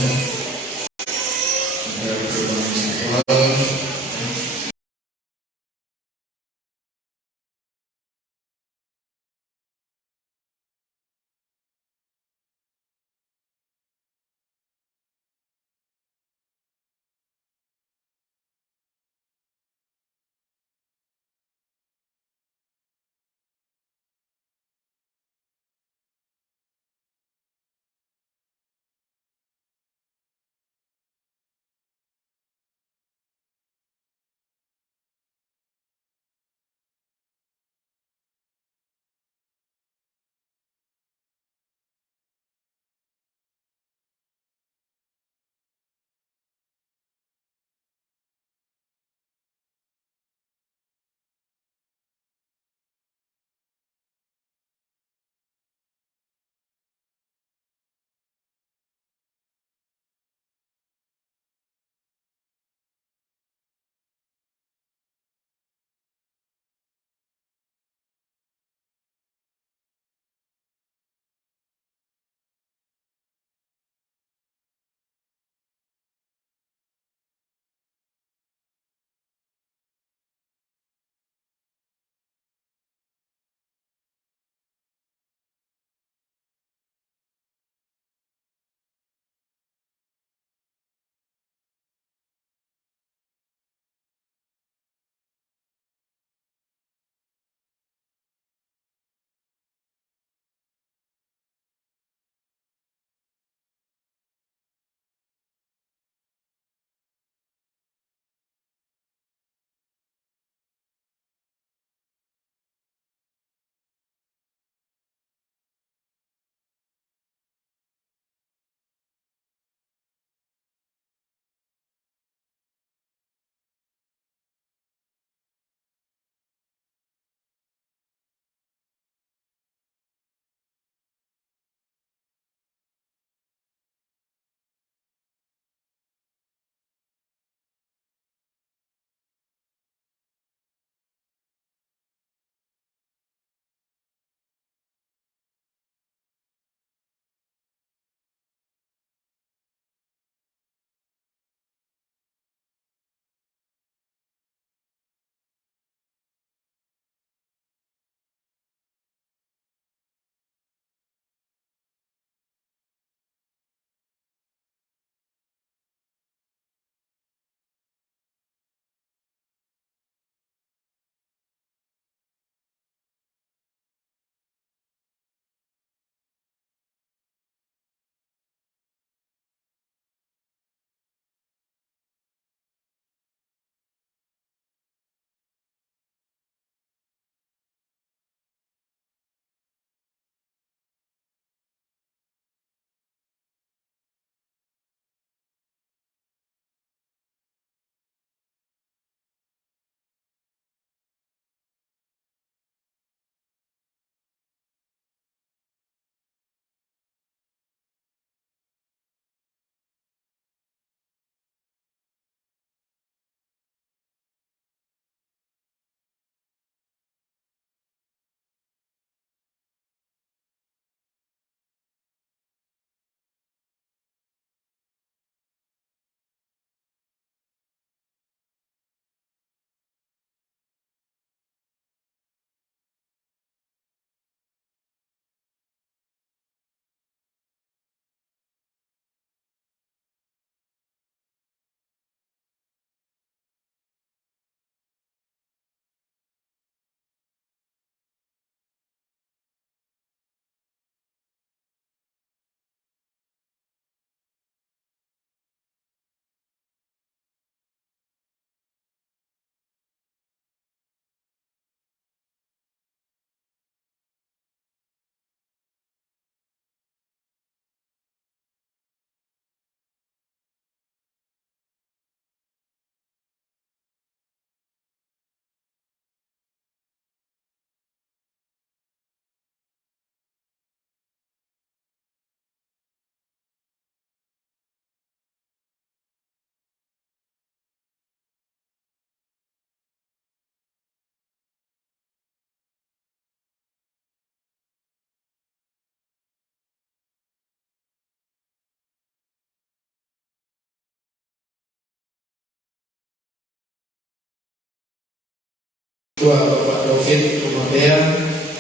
Ketua Bapak David Umabea,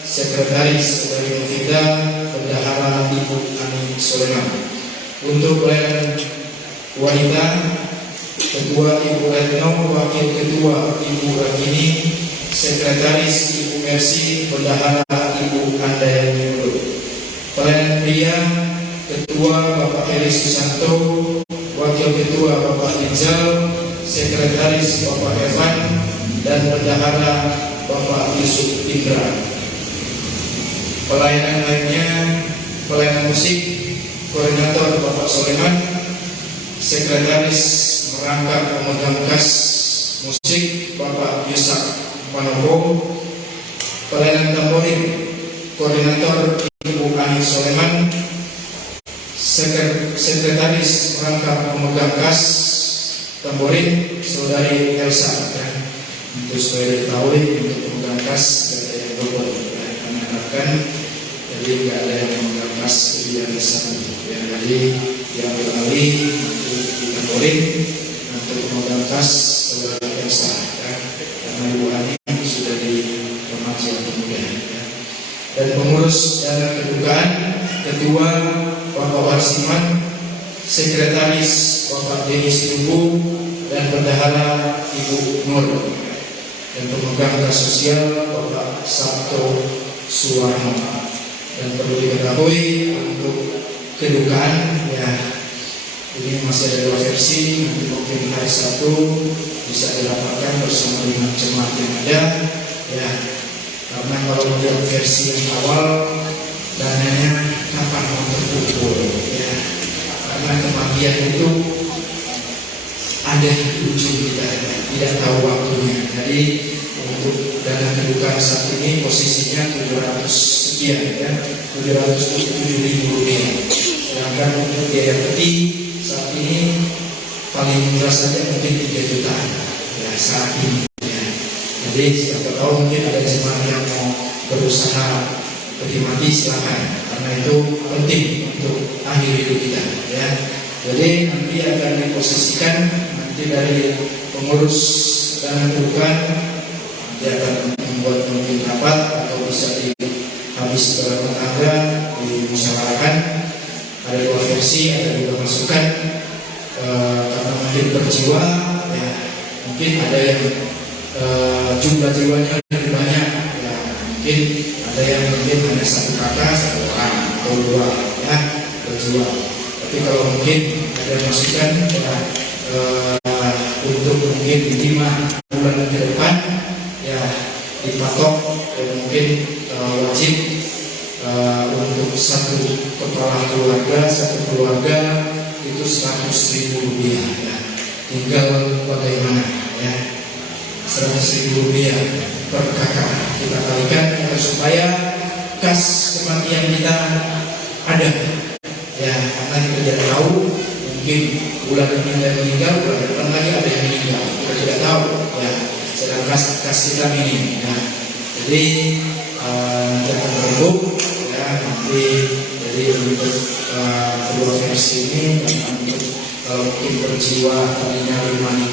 Sekretaris Saudari Novita, Bendahara Ibu Ani Soleman. Untuk pelayanan wanita, Ketua Ibu Retno, Wakil Ketua Ibu Ragini, Sekretaris Ibu Mercy, Bendahara Ibu Andayani Nurul. Pelayanan pria, Ketua Bapak Heri Susanto, Wakil Ketua Bapak Rizal, Sekretaris Bapak Evan, dan Bendahara Bapak Yusuf Indra. Pelayanan lainnya, pelayanan musik, Koordinator Bapak Soleman, Sekretaris Merangkap Pemegang Kas Musik Bapak Yusak Panopo. Pelayanan tamborin, Koordinator Ibu Ani Soleman, Sekretaris Merangkap Pemegang Kas tamborin Saudari Elsa. Untuk supaya diketahui untuk pemegang kas tidak ada yang double, kami harapkan jadi tidak ada yang pemegang kas kebijakan satu. Jadi yang beralih untuk ditamborin untuk pemegang kas Saudari Elsa, karena Ibu Ani sudah di remaja pemuda. Dan pengurus dana kedukaan, Ketua Bapak Warsiman, Sekretaris Bapak Denis Tubuh, dan Bendahara Ibu Nur, dan pemegang kas sosial Bapak Sabto Suwarno. Dan perlu diketahui untuk kedukaan, ya ini masih ada dua versi. Nanti mungkin hari Sabtu bisa dirapatkan bersama dengan jemaat yang ada, ya. Karena kalau melihat versi yang awal, dananya kapan mau terkumpul, ya. Karena kematian itu ada ujung, tidak tahu waktunya. Jadi untuk dana kedukaan saat ini posisinya 700 sekian, ya, 707.000 rupiah. Sedangkan untuk biaya peti saat ini paling murah saja mungkin 3 jutaan, ya, saat ini. Ya. Jadi siapa tahu mungkin ada jemaat yang mau berusaha peti mati, silakan, karena itu penting untuk akhir hidup kita, ya. Jadi nanti akan diposisikan dari pengurus dana kedukaan, dia akan membuat mungkin rapat atau bisa habis dalam tangga dimusyawarahkan. Ada dua versi, ada dua masukan, karena mungkin berjiwa, ya, mungkin ada yang jumlah jiwanya lebih banyak, ya, mungkin ada yang mungkin hanya satu kakak, satu orang atau dua, ya, berjiwa. Tapi kalau mungkin ada masukan, ya, untuk mungkin 5 bulan ke depan, ya, dipatok, dan mungkin wajib untuk satu kepala keluarga, satu keluarga itu 100.000 rupiah, ya. Tinggal bagaimana, ya, 100.000 rupiah per kakak kita kalikan, ya, supaya kas kematian kita ada, ya, karena kita tidak tahu, mungkin bulan ini ada yang meninggal, bulan depan lagi ada yang meninggal, kita tidak tahu, ya. Sedangkan kas kita minim, ya. Jadi nanti akan berembuk, ya, nanti jadi untuk kedua versi ini, untuk mungkin berjiwa tadinya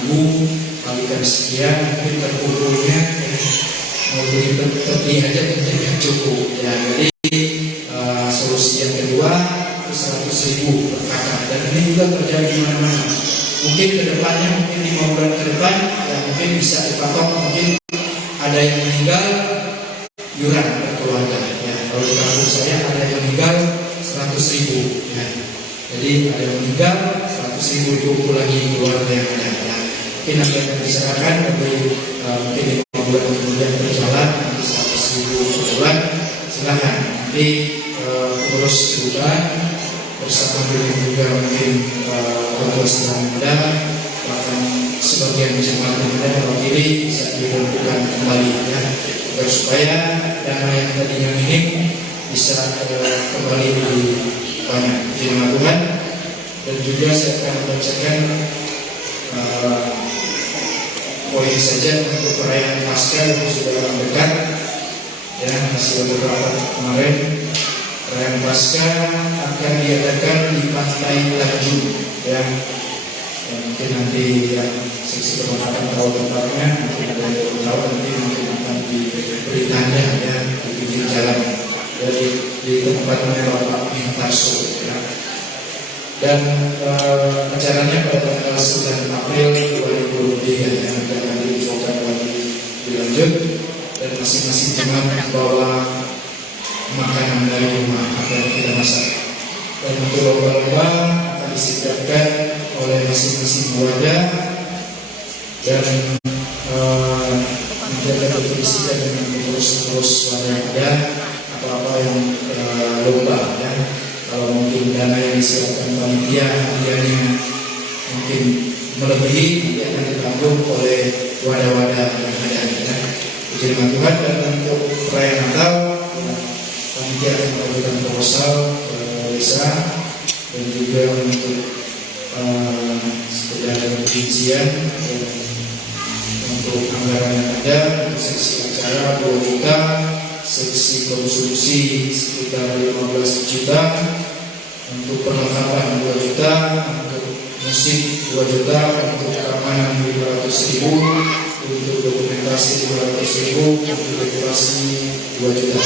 5.000 kalikan sekian, mungkin terkumpulnya, ya, mau beli peti aja tidak cukup, ya. Jadi solusi yang kedua 100.000 per kakak, dan ini juga terjadi di mana-mana. Mungkin kedepannya, mungkin 5 bulan ke depan, ya, mungkin bisa dipatok, mungkin ada yang meninggal, iuran per keluarga, ya. Kalau di kampung saya ada yang meninggal 100.000, ya. Jadi ada yang meninggal 100.000 dikumpul lagi keluarga yang ada, ya. Mungkin ada yang dibicarakan, tapi mungkin 5 bulan kemudian berjalan, nanti 100.000 per bulan, silahkan. Nanti pengurus juga bersama dengan juga mungkin pengurus yang muda, bahkan sebagian jemaat yang muda mewakili bisa dikumpulkan kembali, ya, agar supaya dana yang tadinya minim bisa kembali lebih banyak. Terima Tuhan. Dan juga saya akan membacakan poin saja untuk perayaan Paskah yang sudah dekat, ya, masih beberapa kemarin. Perayaan Paskah akan diadakan di Pantai Tanjung, ya. Mungkin nanti, ya, seksi kebenaran tahu tempatnya, mungkin ada yang tahu, nanti mungkin akan diberi tanda ya di pinggir jalan dari di tempatnya Bapak Mintarso ya. Dan rencananya pada tanggal 9 April 2023 yang akan diinfokan lagi dilanjut, dan masing-masing jemaat bawa makanan dari rumah akan kita masak. Dan untuk lomba-lomba akan disediakan oleh masing-masing wadah, dan nanti akan diprediksikan dengan terus wadah yang ada apa-apa yang lomba ya. Kalau mungkin dana yang disiapkan panitia hadiahnya mungkin melebihi, nanti akan ditanggung oleh wadah-wadah yang ada ya. Puji nama Tuhan. Dan untuk perayaan Natal ya, panitia akan mengajukan proposal ke desa, dan juga untuk sekedar perincian untuk anggaran yang ada. Untuk seksi acara 2 juta, seksi konsumsi sekitar 15 juta, untuk perlengkapan 2 juta, untuk musik 2 juta, untuk keamanan 500.000, untuk dokumentasi 200.000, untuk dekorasi 2 juta.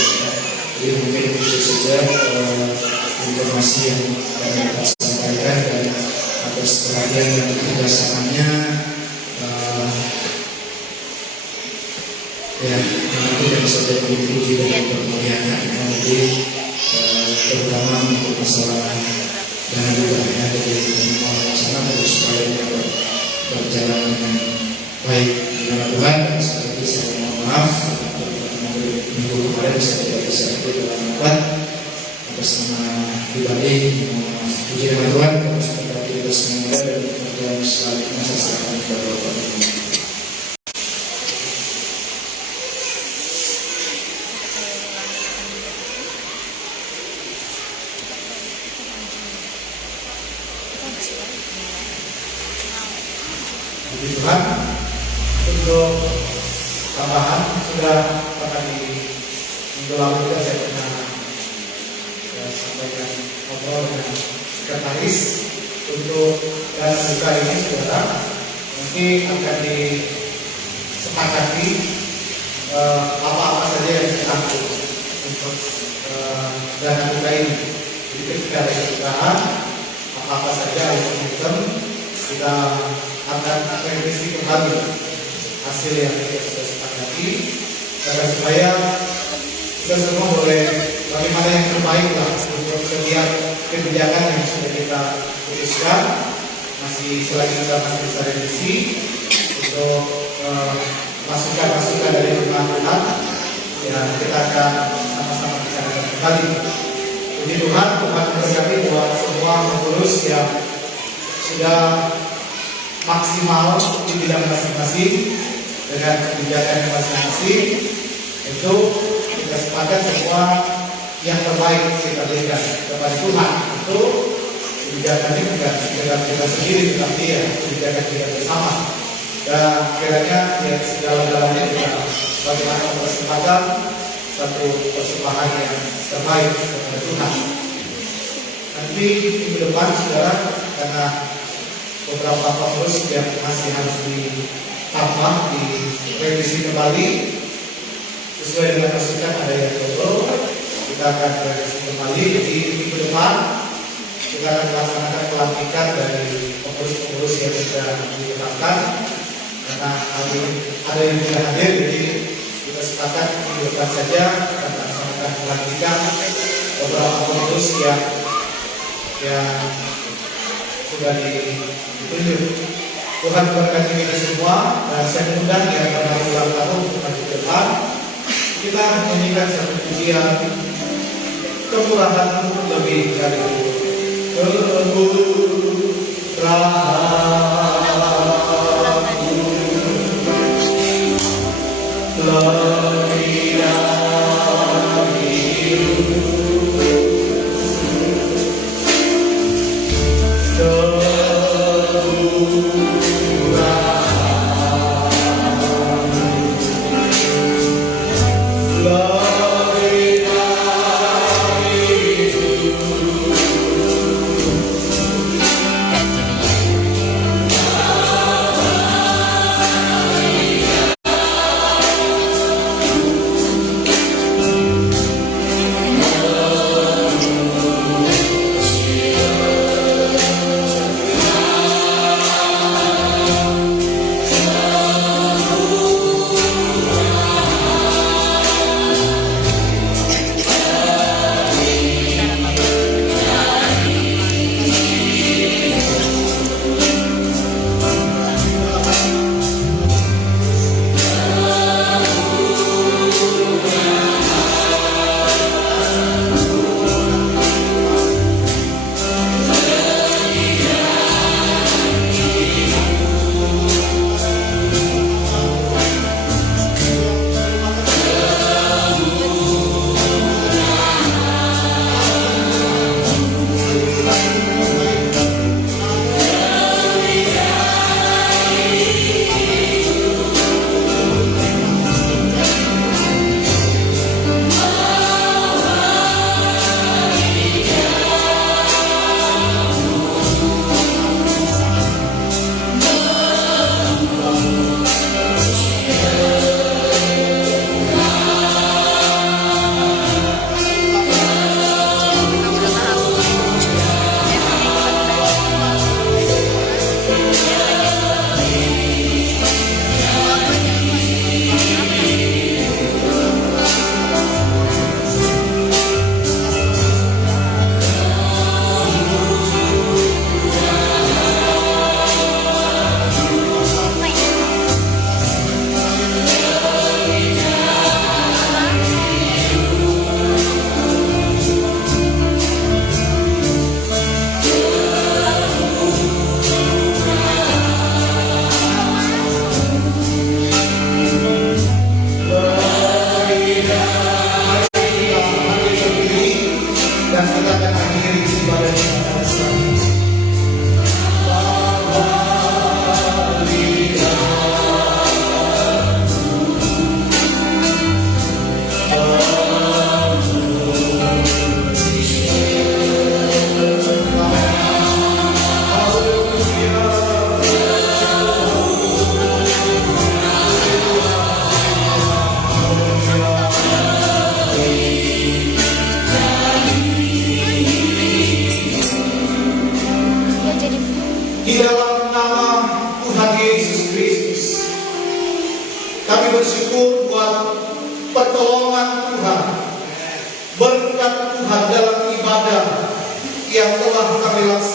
Jadi mungkin itu saja informasi yang dapat saya sampaikan, dan atas perhatian dan kerjasamanya ya nanti yang bisa dipuji dan bermuliakan nanti terutama untuk masalah dana juga ya, jadi semua sana harus supaya dapat berjalan dengan baik di dalam Tuhan. Dan sekali lagi saya mohon maaf minggu kemarin saya tidak bisa ikut dalam rapat atas nama pribadi, mohon maaf. Puji nama Tuhan, kami seperti kita semua dan berjalan selalu masa serahkan kepada Bapak. Puji Tuhan. Untuk tambahan sudah pernah di minggu lalu juga saya pernah sampaikan ngobrol dengan sekretaris untuk dana duka ini, saudara, nanti akan disepakati apa-apa saja yang ditanggung untuk dana duka ini. Jadi ketika ada kebutuhan apa-apa saja item kita akan revisi kembali hasil yang kita sudah sepakati, agar supaya kita semua boleh bagaimana yang terbaik lah untuk setiap kebijakan yang sudah kita putuskan. Masih selagi kita masih bisa revisi untuk masukan-masukan dari teman-teman, ya kita akan sama-sama bicarakan kembali. Puji Tuhan, Tuhan berkati buat semua pengurus yang sudah maksimal di bidang masing-masing dengan kebijakan masing-masing. Itu kita sepakat semua yang terbaik kita berikan kepada Tuhan. Itu kebijakan ini bukan kebijakan kita sendiri, tetapi ya kebijakan kita bersama. Dan kiranya ya segala-galanya kita bagaimana mempersembahkan satu persembahan yang terbaik kepada Tuhan. Nanti minggu depan, saudara, karena beberapa pengurus yang masih harus ditambah, direvisi kembali sesuai dengan masukan ada yang perlu, kita akan revisi kembali. Jadi minggu depan kita akan melaksanakan pelantikan dari pengurus-pengurus yang sudah ditetapkan, karena ada yang tidak hadir, jadi kita sepakat minggu depan saja akan melaksanakan pelantikan beberapa pengurus yang sudah ditunjuk. Tuhan berkati kita semua, dan saya mengundang yang pernah ulang tahun untuk maju ke depan. Kita menyanyikan satu pujian, kemurahan lebih dari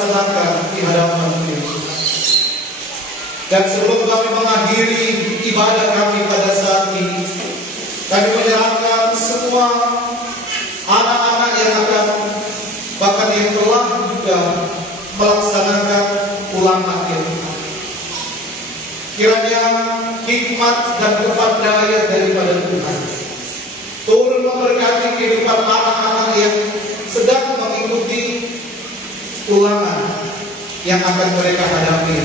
laksanakan di hadapan-Mu ya Tuhan. Dan sebelum kami mengakhiri ibadah kami pada saat ini, kami menyerahkan semua anak-anak yang akan, bahkan yang telah juga melaksanakan ulangan ya Tuhan. Kiranya hikmat dan kepandaian daripada Tuhan turun memberkati kehidupan anak-anak yang sedang mengikuti ulangan yang akan mereka hadapi.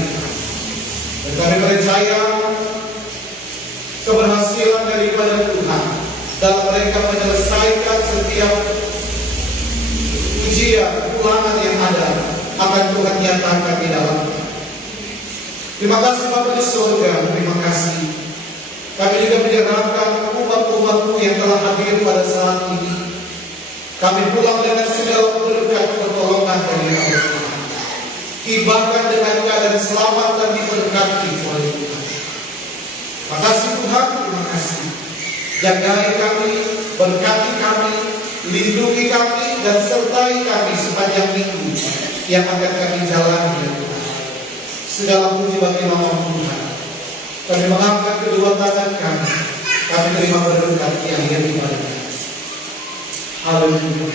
Dan kami percaya keberhasilan daripada Tuhan dalam mereka menyelesaikan setiap ujian, ulangan yang ada akan Tuhan nyatakan di dalamnya. Terima kasih Bapa di surga, terima kasih. Kami juga menyerahkan umat-umat-Mu yang telah hadir pada saat ini. Kami pulang dengan segala berkat pertolongan dari Allah. Hibahkan dengan keadaan selamat dan diberkati oleh Tuhan. Terima kasih Tuhan, terima kasih. Jagai kami, berkati kami, lindungi kami, dan sertai kami sepanjang minggu yang akan kami jalani ya Tuhan. Segala puji bagi nama Tuhan. Kami mengangkat kedua tangan kami. Kami terima berkat di akhir ibadah kami. Haleluya.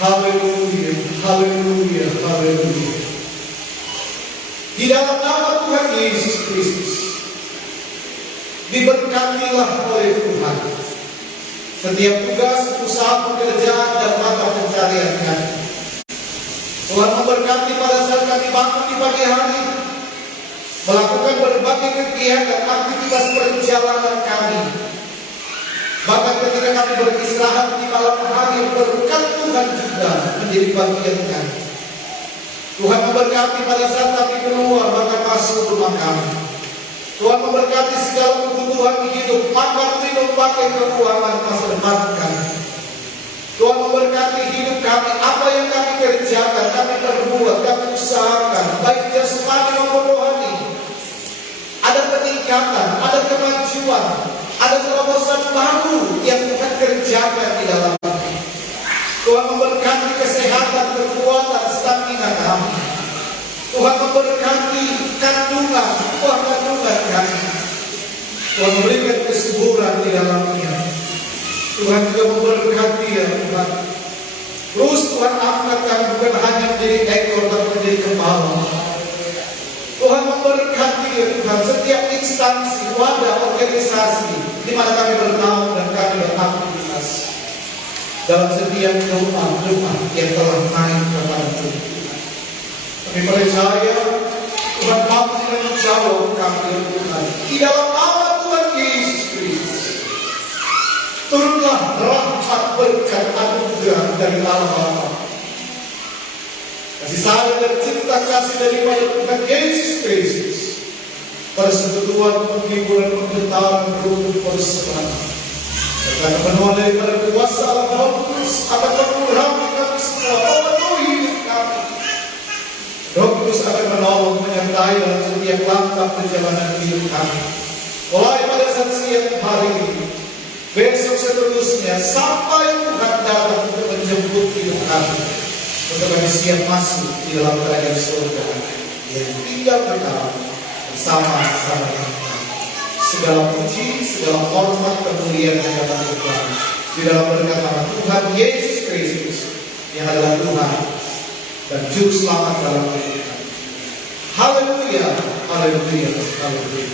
Haleluya. Haleluya. Haleluya. Di dalam nama Tuhan Yesus Kristus, diberkatilah oleh Tuhan setiap tugas, usaha, pekerjaan, dan mata pencarian kami. Tuhan memberkati pada saat kami bangun di pagi hari, melakukan berbagai kegiatan, aktivitas perjalanan kami. Bahkan ketika kami beristirahat di malam hari, berkat Tuhan juga menjadi bagian kami. Tuhan memberkati pada saat kami keluar, bahkan masuk rumah kami. Tuhan memberkati segala kebutuhan hidup, makan, minum, pakai, keuangan masa depan kami. Tuhan memberkati hidup kami, apa yang kami kerjakan, kami perbuat, kami usahakan, baik jasmani maupun rohani. Ada peningkatan, ada kemajuan, ada terobosan baru yang Tuhan kerjakan di dalamnya. Tuhan memberkati kesehatan, kekuatan, stamina kami. Tuhan memberkati kandungan, buah kandungan kami. Tuhan memberikan kesuburan di dalamnya. Tuhan juga memberkati ya Tuhan. Terus Tuhan angkat kami bukan hanya menjadi ekor, tapi menjadi kepala. Tuhan memberkati ya Tuhan setiap instansi, wadah, organisasi di mana kami bernaung dan kami beraktivitas dalam setiap doa yang telah naik kepada Tuhan. Kami percaya Tuhan mampu dan menjawab kami ya Tuhan. Di dalam nama Tuhan Yesus Kristus, turunlah rahmat, berkat, anugerah dari Allah Bapa, kasih sayang dan cinta kasih daripada Tuhan Yesus Kristus, persekutuan, penghiburan, pengetahuan, ruh persekutuan, dan kepenuhan daripada kuasa Allah Roh Kudus akan mengurapi kami semua, memenuhi hidup kami. Roh Kudus akan menolong, menyertai dalam setiap langkah perjalanan hidup kami, mulai pada saat siang hari ini, besok seterusnya, sampai Tuhan datang untuk menjemput hidup kami, untuk kami siap masuk di dalam kerajaan surga yang tinggal kekal bersama-sama dengan kami. Segala puji, segala hormat, kemuliaan hanya bagi Tuhan di dalam berkat nama Tuhan Yesus Kristus yang adalah Tuhan dan Juru Selamat dalam hidup kami. Haleluya, haleluya, haleluya.